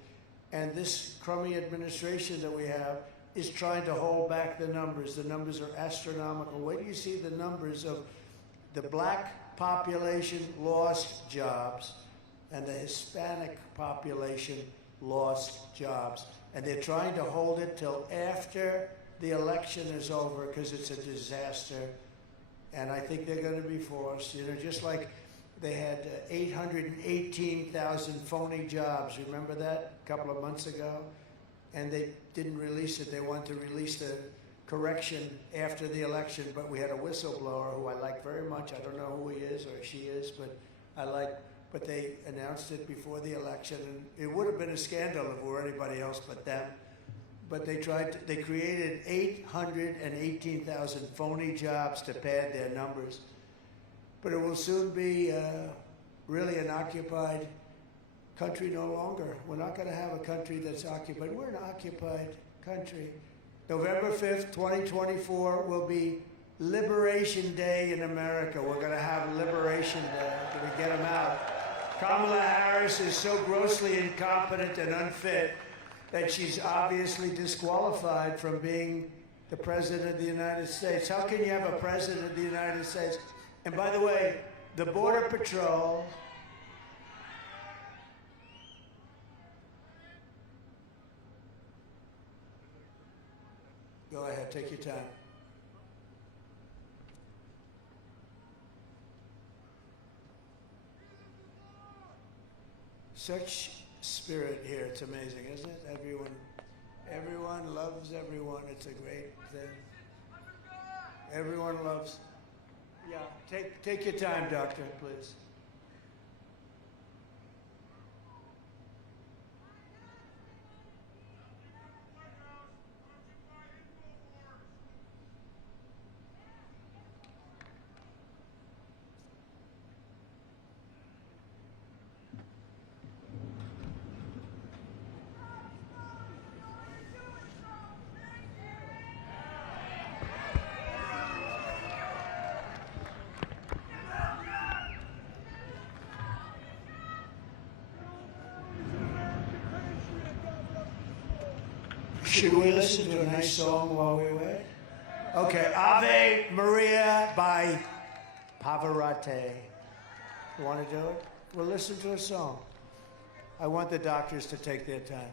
And this crummy administration that we have is trying to hold back the numbers. The numbers are astronomical. Wait till you see the numbers of the black population lost jobs and the Hispanic population lost jobs. And they're trying to hold it till after the election is over because it's a disaster. And I think they're going to be forced, you know, just like they had 818,000 phony jobs. Remember that a couple of months ago? And they didn't release it. They wanted to release the correction after the election, but we had a whistleblower who I like very much. I don't know who he is or she is, but but they announced it before the election, and it would have been a scandal if it were anybody else but them. But they created 818,000 phony jobs to pad their numbers. But it will soon be really an occupied country no longer. We're not going to have a country that's occupied. We're an occupied country. November 5th, 2024 will be Liberation Day in America. We're going to have Liberation Day. We're going to get them out. Kamala Harris is so grossly incompetent and unfit that she's obviously disqualified from being the President of the United States. How can you have a President of the United States? And by the way, the Border Patrol go ahead, take your time. Such spirit here, it's amazing, isn't it? Everyone loves everyone. It's a great thing. Everyone loves. Yeah, take your time, doctor, please. Should we listen to a nice song while we wait? Okay, Ave Maria by Pavarotti. You want to do it? We'll listen to a song. I want the doctors to take their time.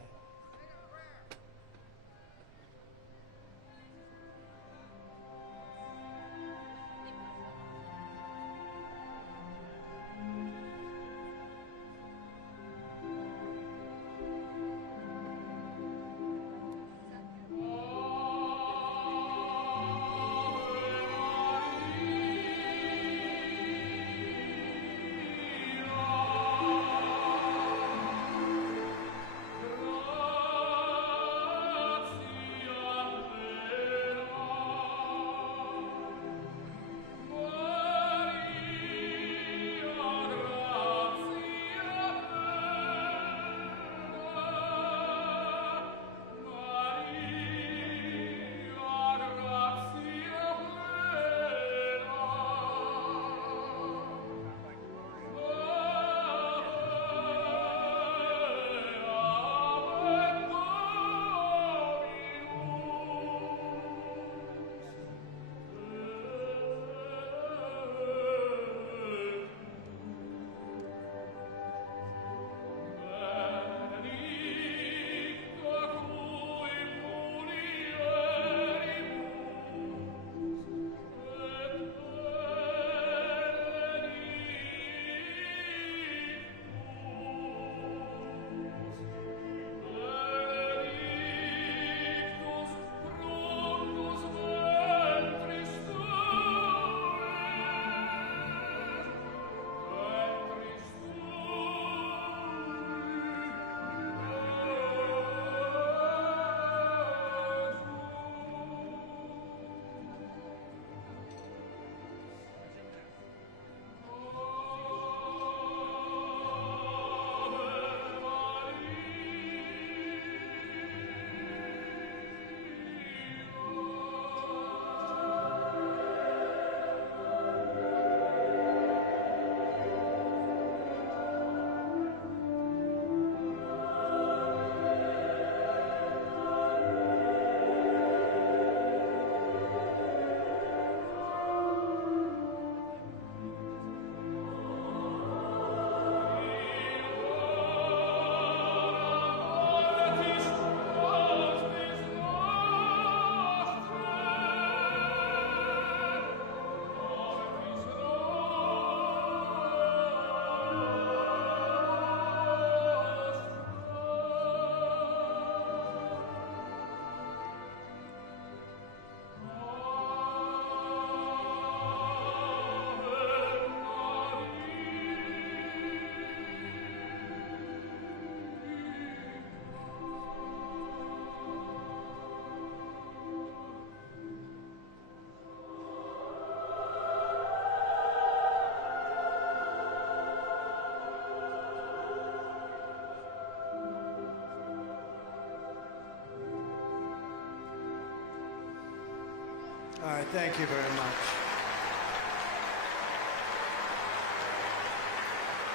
All right, thank you very much.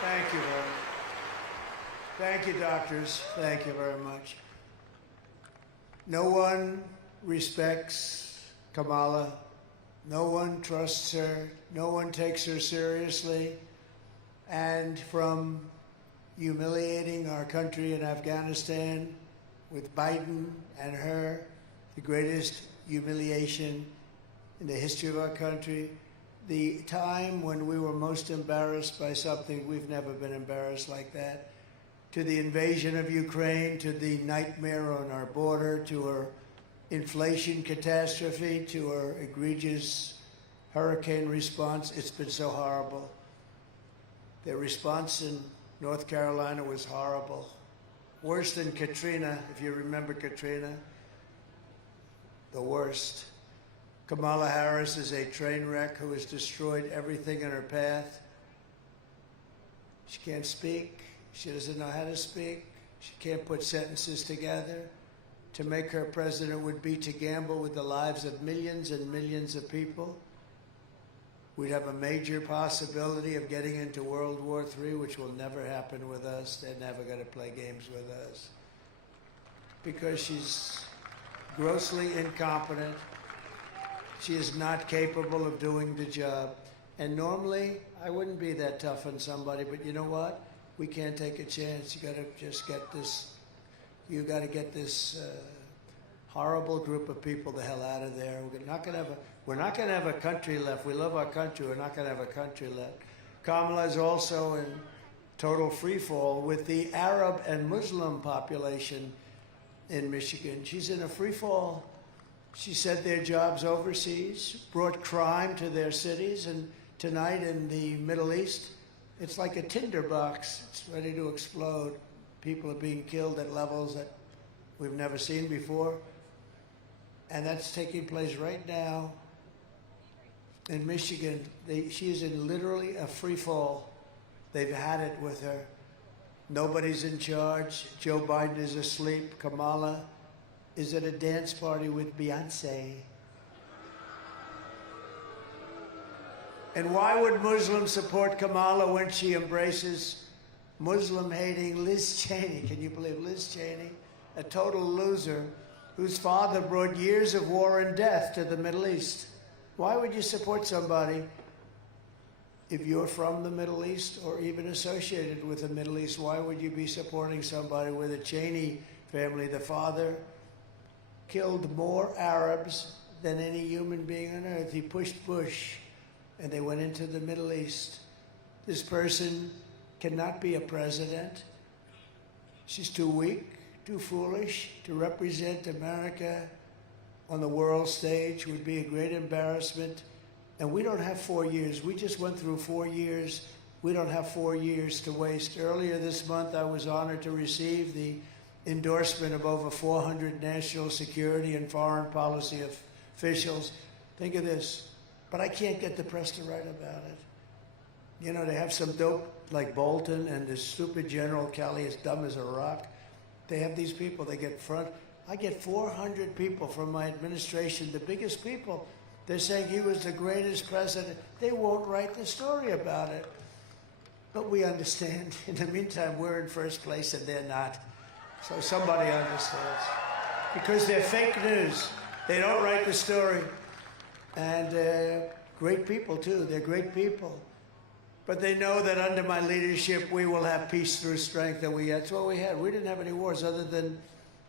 Thank you very much. Thank you, doctors. Thank you very much. No one respects Kamala. No one trusts her. No one takes her seriously. And from humiliating our country in Afghanistan with Biden and her, the greatest humiliation in the history of our country, the time when we were most embarrassed by something, we've never been embarrassed like that, to the invasion of Ukraine, to the nightmare on our border, to our inflation catastrophe, to our egregious hurricane response. It's been so horrible. Their response in North Carolina was horrible. Worse than Katrina, if you remember Katrina. The worst. Kamala Harris is a train wreck who has destroyed everything in her path. She can't speak. She doesn't know how to speak. She can't put sentences together. To make her president would be to gamble with the lives of millions and millions of people. We'd have a major possibility of getting into World War III, which will never happen with us. They're never going to play games with us. Because she's grossly incompetent. She is not capable of doing the job. And normally, I wouldn't be that tough on somebody, but you know what? We can't take a chance. You got to just get this, you got to get this horrible group of people the hell out of there. We're not going to have a country left. We love our country. We're not going to have a country left. Kamala is also in total free fall with the Arab and Muslim population in Michigan. She's in a free fall. She sent their jobs overseas, brought crime to their cities, and tonight in the Middle East, it's like a tinderbox. It's ready to explode. People are being killed at levels that we've never seen before. And that's taking place right now in Michigan. She is in literally a free fall. They've had it with her. Nobody's in charge. Joe Biden is asleep. Kamala is at a dance party with Beyonce. And why would Muslims support Kamala when she embraces Muslim-hating Liz Cheney? Can you believe Liz Cheney? A total loser whose father brought years of war and death to the Middle East. Why would you support somebody if you're from the Middle East or even associated with the Middle East? Why would you be supporting somebody with a Cheney family? The father killed more Arabs than any human being on earth. He pushed Bush, and they went into the Middle East. This person cannot be a president. She's too weak, too foolish to represent America on the world stage. Would be a great embarrassment. And we don't have 4 years. We just went through 4 years. We don't have 4 years to waste. Earlier this month, I was honored to receive the endorsement of over 400 national security and foreign policy officials. Think of this. But I can't get the press to write about it. You know, they have some dope like Bolton and this stupid General Kelly, as dumb as a rock. They have these people, they get front. I get 400 people from my administration, the biggest people. They're saying he was the greatest president. They won't write the story about it. But we understand. In the meantime, we're in first place and they're not. So somebody understands. Because they're fake news. They don't write the story. And great people, too. They're great people. But they know that under my leadership, we will have peace through strength. And that's what we had. We didn't have any wars other than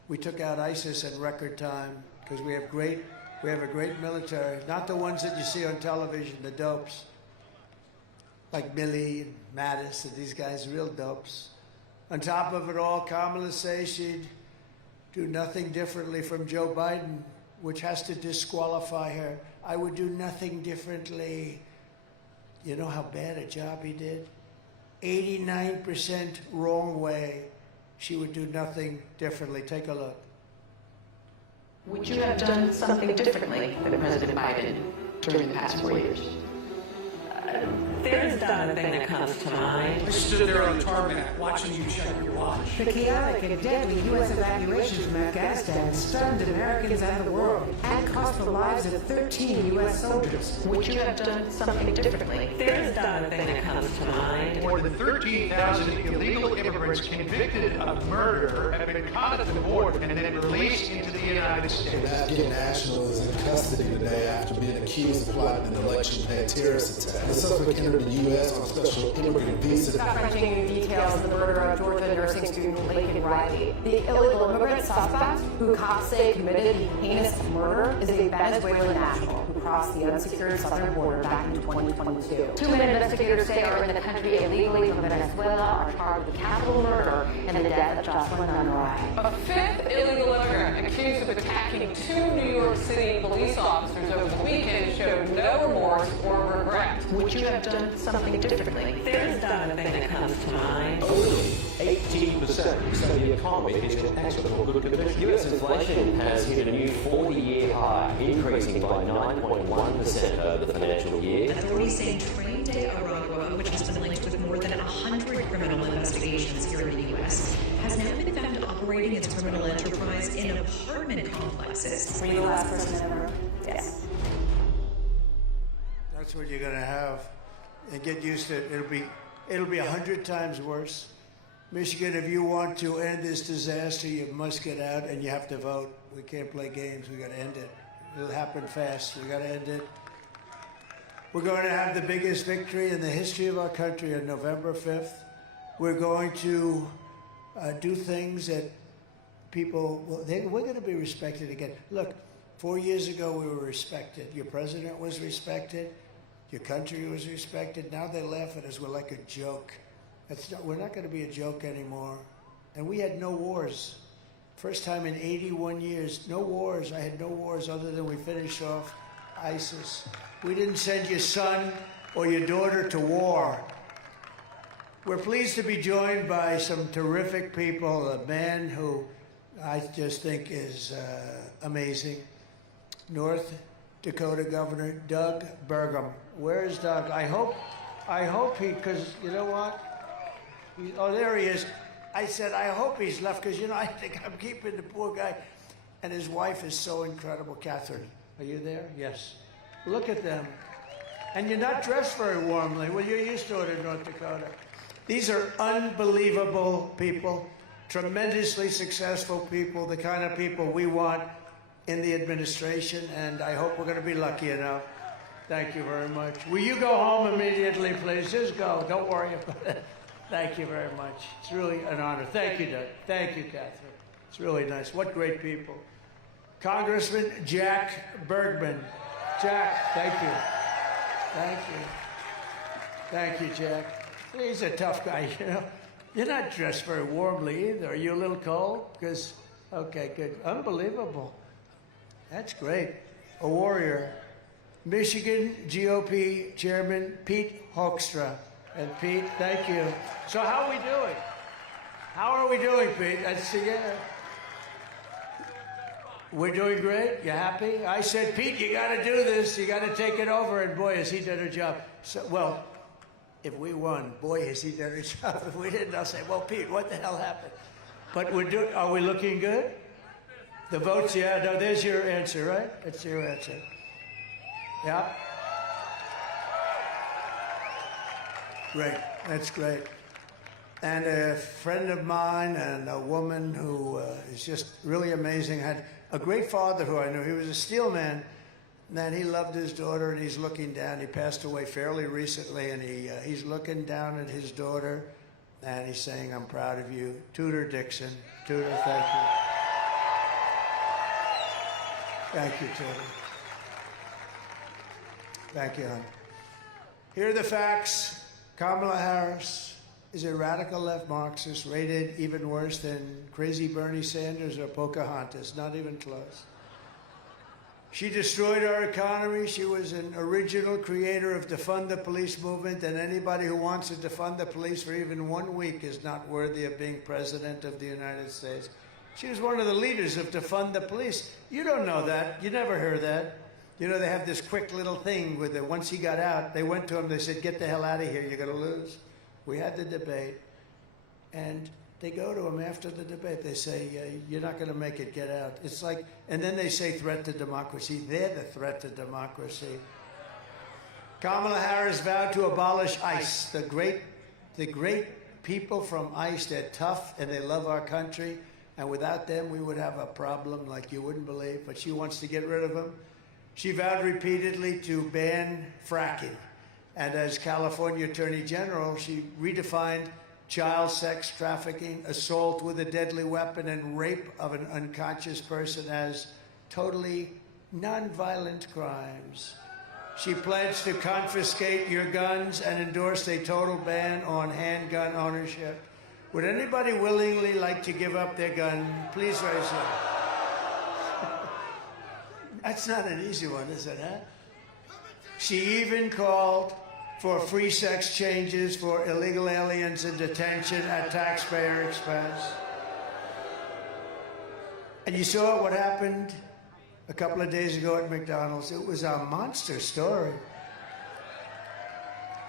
we took out ISIS in record time because we have a great military. Not the ones that you see on television, the dopes. Like Milley and Mattis and these guys, real dopes. On top of it all, Kamala says she'd do nothing differently from Joe Biden, which has to disqualify her. I would do nothing differently. You know how bad a job he did? 89% wrong way. She would do nothing differently. Take a look. Would you have done something differently than President Biden during the past 4 years? There's not a thing that comes to mind. I stood there on the tarmac watching you check your watch. The chaotic and deadly U.S. evacuations from Afghanistan stunned Americans and the world and cost the lives of 13 U.S. soldiers. Would you have done something differently? There's not a thing that comes to mind. More than 13,000 illegal immigrants convicted of murder have been caught at the border and then released into the United States. Afghan national is in custody today after being accused of plotting an election-day terrorist attack. The suspect entered the U.S. on a special immigrant visa. Crunching details of the murder of Georgia nursing student Laken Riley. The illegal immigrant suspect, who cops say committed the heinous murder, is a Venezuelan national who crossed the unsecured southern border back in 2022. Two men investigators say are in the country illegally from Venezuela are charged with capital murder and the death of Jocelyn Unruh. A fifth illegal immigrant accused of attacking two New York City police officers over the weekend showed no remorse or regret. Would you have done something differently? There's not a thing that comes to mind. Only 18% say the economy is in excellent good condition. U.S. inflation has hit a new 40-year high, increasing by 9.1% over the financial year. Authorities say Train de Aragua, which has been linked with more than 100 criminal investigations here in the U.S., has now been found operating its criminal enterprise in apartment complexes. Were you the last person ever? Yes. That's what you're going to have. And get used to it. It'll be 100 times worse. Michigan, if you want to end this disaster, you must get out and you have to vote. We can't play games. We got to end it. It'll happen fast. We got to end it. We're going to have the biggest victory in the history of our country on November 5th. We're going to do things that people, we're going to be respected again. Look, 4 years ago we were respected. Your president was respected. Your country was respected. Now they laugh at us. We're like a joke. We're not going to be a joke anymore. And we had no wars. First time in 81 years, no wars. I had no wars other than we finished off ISIS. We didn't send your son or your daughter to war. We're pleased to be joined by some terrific people, a man who I just think is amazing. North Dakota Governor Doug Burgum. Where is Doug? I hope he, because you know what? Oh, there he is. I said, I hope he's left, because, you know, I think I'm keeping the poor guy. And his wife is so incredible. Catherine, are you there? Yes. Look at them. And you're not dressed very warmly. Well, you're used to it in North Dakota. These are unbelievable people, tremendously successful people, the kind of people we want in the administration, and I hope we're going to be lucky enough. Thank you very much. Will you go home immediately, please? Just go. Don't worry about it. Thank you very much. It's really an honor. Thank you, Doug. Thank you, Catherine. It's really nice. What great people. Congressman Jack Bergman. Jack, thank you. Thank you. Thank you, Jack. He's a tough guy, you know. You're not dressed very warmly either. Are you a little cold? Because, okay, good. Unbelievable. That's great. A warrior. Michigan GOP Chairman Pete Hoekstra. And Pete, thank you. So how are we doing? How are we doing, Pete? We're doing great. You happy? I said, Pete, you got to do this. You got to take it over. And boy, has he done a job. So, well, if we won, boy, has he done a job. If we didn't, I'll say, well, Pete, what the hell happened? But are we looking good? The votes, yeah. No, there's your answer, right? That's your answer. Yeah. Great. That's great. And a friend of mine and a woman who is just really amazing, had a great father who I knew. He was a steel man, and he loved his daughter, and he's looking down. He passed away fairly recently, and he's looking down at his daughter, and he's saying, I'm proud of you. Tudor Dixon. Tudor, thank you. Thank you, Tudor. Thank you, hon. Here are the facts. Kamala Harris is a radical left Marxist, rated even worse than crazy Bernie Sanders or Pocahontas, not even close. She destroyed our economy. She was an original creator of defund the police movement, and anybody who wants to defund the police for even 1 week is not worthy of being president of the United States. She was one of the leaders of defund the police. You don't know that. You never hear that. You know, they have this quick little thing with it. Once he got out, they went to him, they said, get the hell out of here, you're going to lose. We had the debate, and they go to him after the debate. They say, you're not going to make it, get out. It's like, and then they say threat to democracy. They're the threat to democracy. Kamala Harris vowed to abolish ICE. The great people from ICE, they're tough and they love our country. And without them, we would have a problem like you wouldn't believe. But she wants to get rid of them. She vowed repeatedly to ban fracking. And as California Attorney General, she redefined child sex trafficking, assault with a deadly weapon, and rape of an unconscious person as totally nonviolent crimes. She pledged to confiscate your guns and endorsed a total ban on handgun ownership. Would anybody willingly like to give up their gun? Please raise your hand. That's not an easy one, is it, huh? She even called for free sex changes for illegal aliens in detention at taxpayer expense. And you saw what happened a couple of days ago at McDonald's. It was a monster story.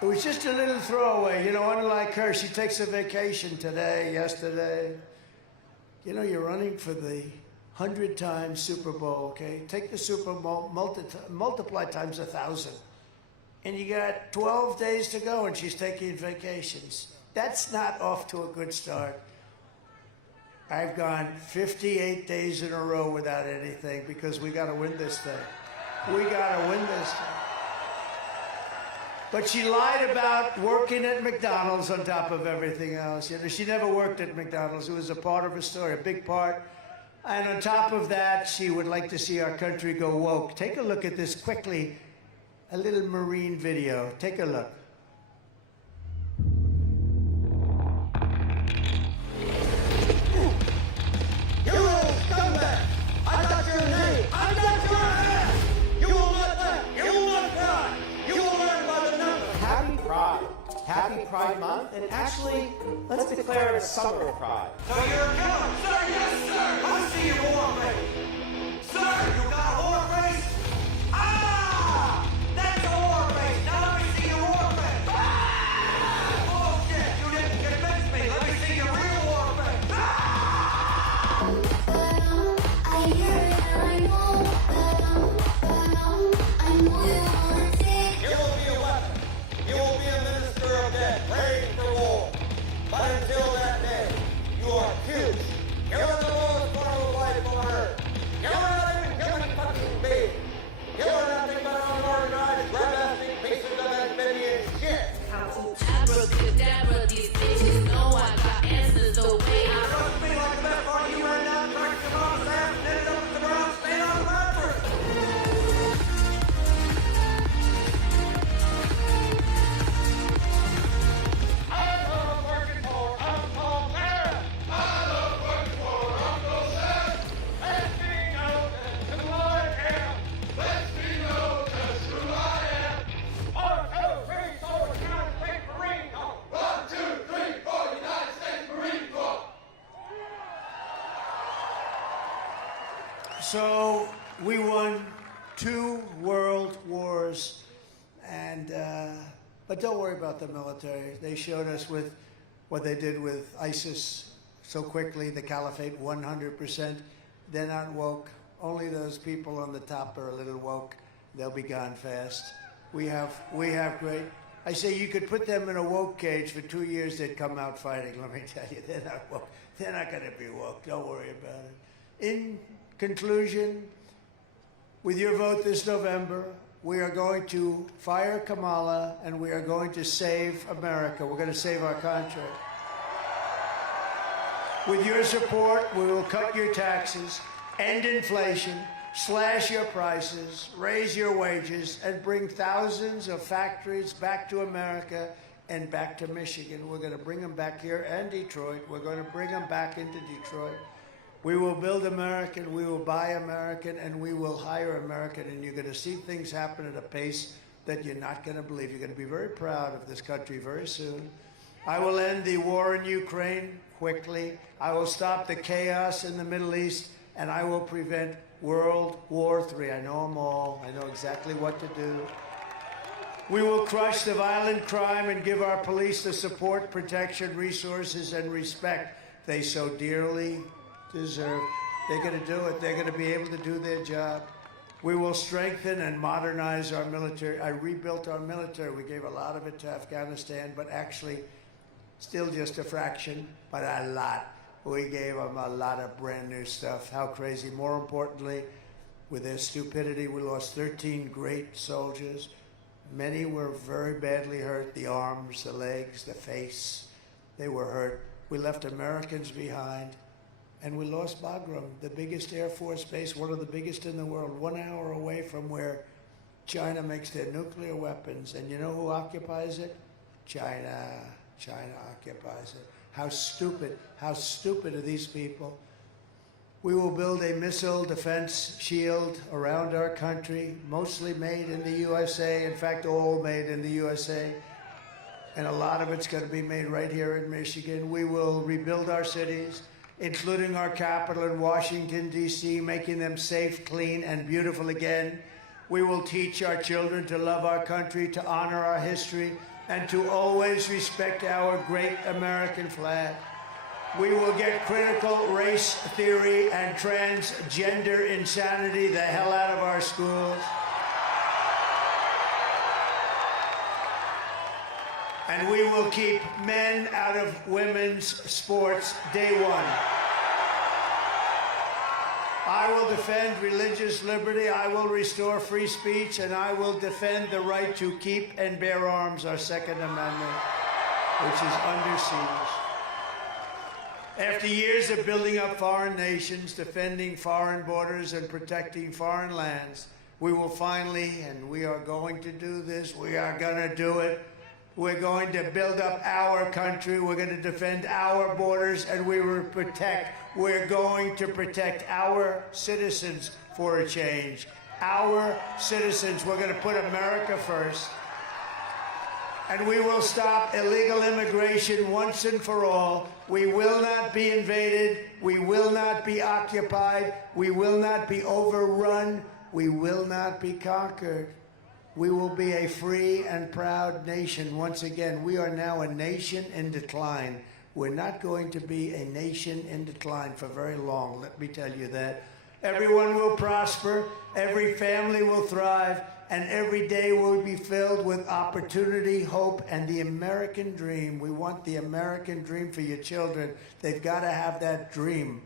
It was just a little throwaway. You know, unlike her, she takes a vacation today, yesterday. You know, you're running for the 100-time Super Bowl, okay? Take the Super Bowl, multiply times 1,000. And you got 12 days to go, and she's taking vacations. That's not off to a good start. I've gone 58 days in a row without anything because we got to win this thing. We got to win this thing. But she lied about working at McDonald's on top of everything else. You know, she never worked at McDonald's. It was a part of her story, a big part. And on top of that, she would like to see our country go woke. Take a look at this quickly. A little Marine video. Take a look. You little scumbag! I got your name! I got your ass! You will not laugh! You will not cry! You will learn by the number! Happy Pride. Happy Pride Month. And actually, let's declare it a summer of pride. So you're a killer! Sir, yes, sir! I see your war face! Sir, you got a war face? Ah! That's a war face! Now let me see your war face! Ah! Oh, shit! You didn't convince me! Let me see your real war face! Ah! I hear it and I know, I know you wanna take. You will be a weapon. You will be a minister of death, praying for war. But until that day, you are huge. You're the lowest form of life on earth. You're not even human fucking being. You're nothing but unorganized, red-assing pieces of amphibian shit. Abracadabra, these bitches know I got answers the way I Trust me like the best part you ran down the track of on ass and ended up with the ground staying on the mattress. I love working for Uncle Sarah. I love working for Uncle Sarah. Let's be known as who I am. Let's be known as who I am. 1, 2, 3, 4, United States Marine Corps. 1, 2, 3, 4, United States Marine Corps. So we won 2 world wars, and but don't worry about the military. They showed us with what they did with ISIS so quickly, the caliphate, 100%. They're not woke. Only those people on the top are a little woke. They'll be gone fast. We have great. I say you could put them in a woke cage for 2 years, they'd come out fighting. Let me tell you, they're not woke. They're not going to be woke. Don't worry about it. In conclusion, with your vote this November, we are going to fire Kamala and we are going to save America. We're going to save our country. With your support, we will cut your taxes, end inflation, slash your prices, raise your wages, and bring thousands of factories back to America and back to Michigan. We're going to bring them back here and Detroit. We're going to bring them back into Detroit. We will build American, we will buy American, and we will hire American. And you're going to see things happen at a pace that you're not going to believe. You're going to be very proud of this country very soon. I will end the war in Ukraine quickly. I will stop the chaos in the Middle East, and I will prevent World War III. I know them all. I know exactly what to do. We will crush the violent crime and give our police the support, protection, resources, and respect they so dearly deserve. They're going to do it. They're going to be able to do their job. We will strengthen and modernize our military. I rebuilt our military. We gave a lot of it to Afghanistan, but actually still just a fraction, but a lot. We gave them a lot of brand new stuff. How crazy. More importantly, with their stupidity, we lost 13 great soldiers. Many were very badly hurt, the arms, the legs, the face. They were hurt. We left Americans behind, and we lost Bagram, the biggest Air Force base, one of the biggest in the world, 1 hour away from where China makes their nuclear weapons. And you know who occupies it? China. China occupies it. How stupid are these people? We will build a missile defense shield around our country, mostly made in the USA, in fact, all made in the USA. And a lot of it's going to be made right here in Michigan. We will rebuild our cities, including our capital in Washington, D.C., making them safe, clean, and beautiful again. We will teach our children to love our country, to honor our history, and to always respect our great American flag. We will get critical race theory and transgender insanity the hell out of our schools. And we will keep men out of women's sports day one. I will defend religious liberty, I will restore free speech, and I will defend the right to keep and bear arms, our Second Amendment, which is under siege. After years of building up foreign nations, defending foreign borders, and protecting foreign lands, we will finally, and we are going to do this, we are going to do it. We're going to build up our country. We're going to defend our borders, and we will protect. We're going to protect our citizens for a change. Our citizens. We're going to put America first. And we will stop illegal immigration once and for all. We will not be invaded. We will not be occupied. We will not be overrun. We will not be conquered. We will be a free and proud nation once again. We are now a nation in decline. We're not going to be a nation in decline for very long, let me tell you that. Everyone will prosper, every family will thrive, and every day will be filled with opportunity, hope, and the American dream. We want the American dream for your children. They've got to have that dream.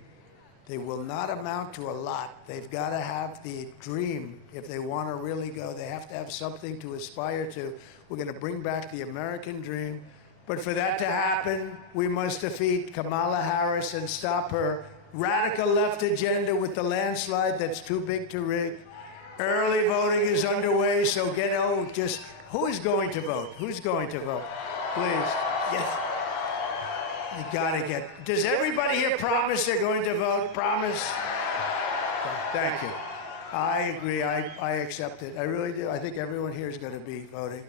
They will not amount to a lot. They've got to have the dream. If they want to really go, they have to have something to aspire to. We're going to bring back the American dream. But for that to happen, we must defeat Kamala Harris and stop her radical left agenda with the landslide that's too big to rig. Early voting is underway, so who is going to vote? Who's going to vote? Please. Yes. You gotta get. Does everybody here promise they're going to vote? Promise? Thank you. I agree. I accept it. I really do. I think everyone here is going to be voting.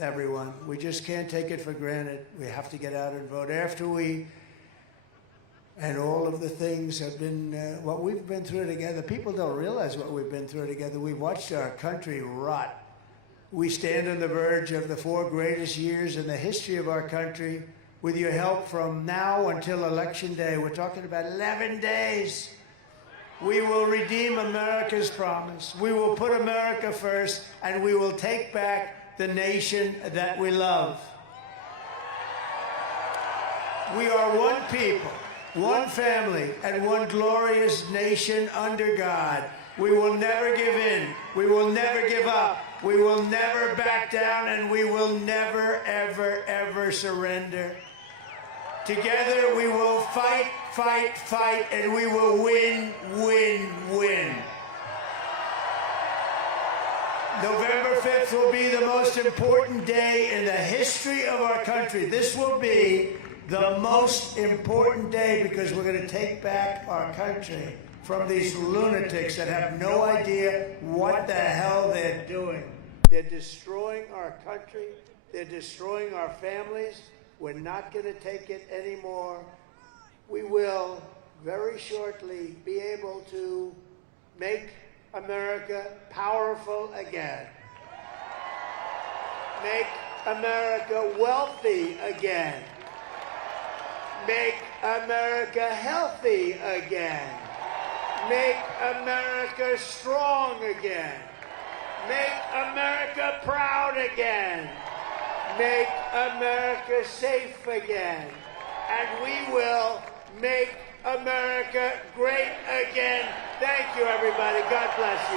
Everyone. We just can't take it for granted. We have to get out and vote. After we, and all of the things have been, what we've been through together, people don't realize what we've been through together. We've watched our country rot. We stand on the verge of the 4 greatest years in the history of our country. With your help from now until Election Day, we're talking about 11 days. We will redeem America's promise. We will put America first, and we will take back the nation that we love. We are one people, one family, and one glorious nation under God. We will never give in. We will never give up. We will never back down, and we will never, ever, ever surrender. Together we will fight, fight, fight, and we will win, win, win. November 5th will be the most important day in the history of our country. This will be the most important day because we're going to take back our country from these lunatics that have no idea what the hell they're doing. They're destroying our country. They're destroying our families. We're not going to take it anymore. We will very shortly be able to Make America powerful again. Make America wealthy again. Make America healthy again. Make America strong again. Make America proud again. Make America safe again. And we will make America great again. Thank you, everybody. God bless you.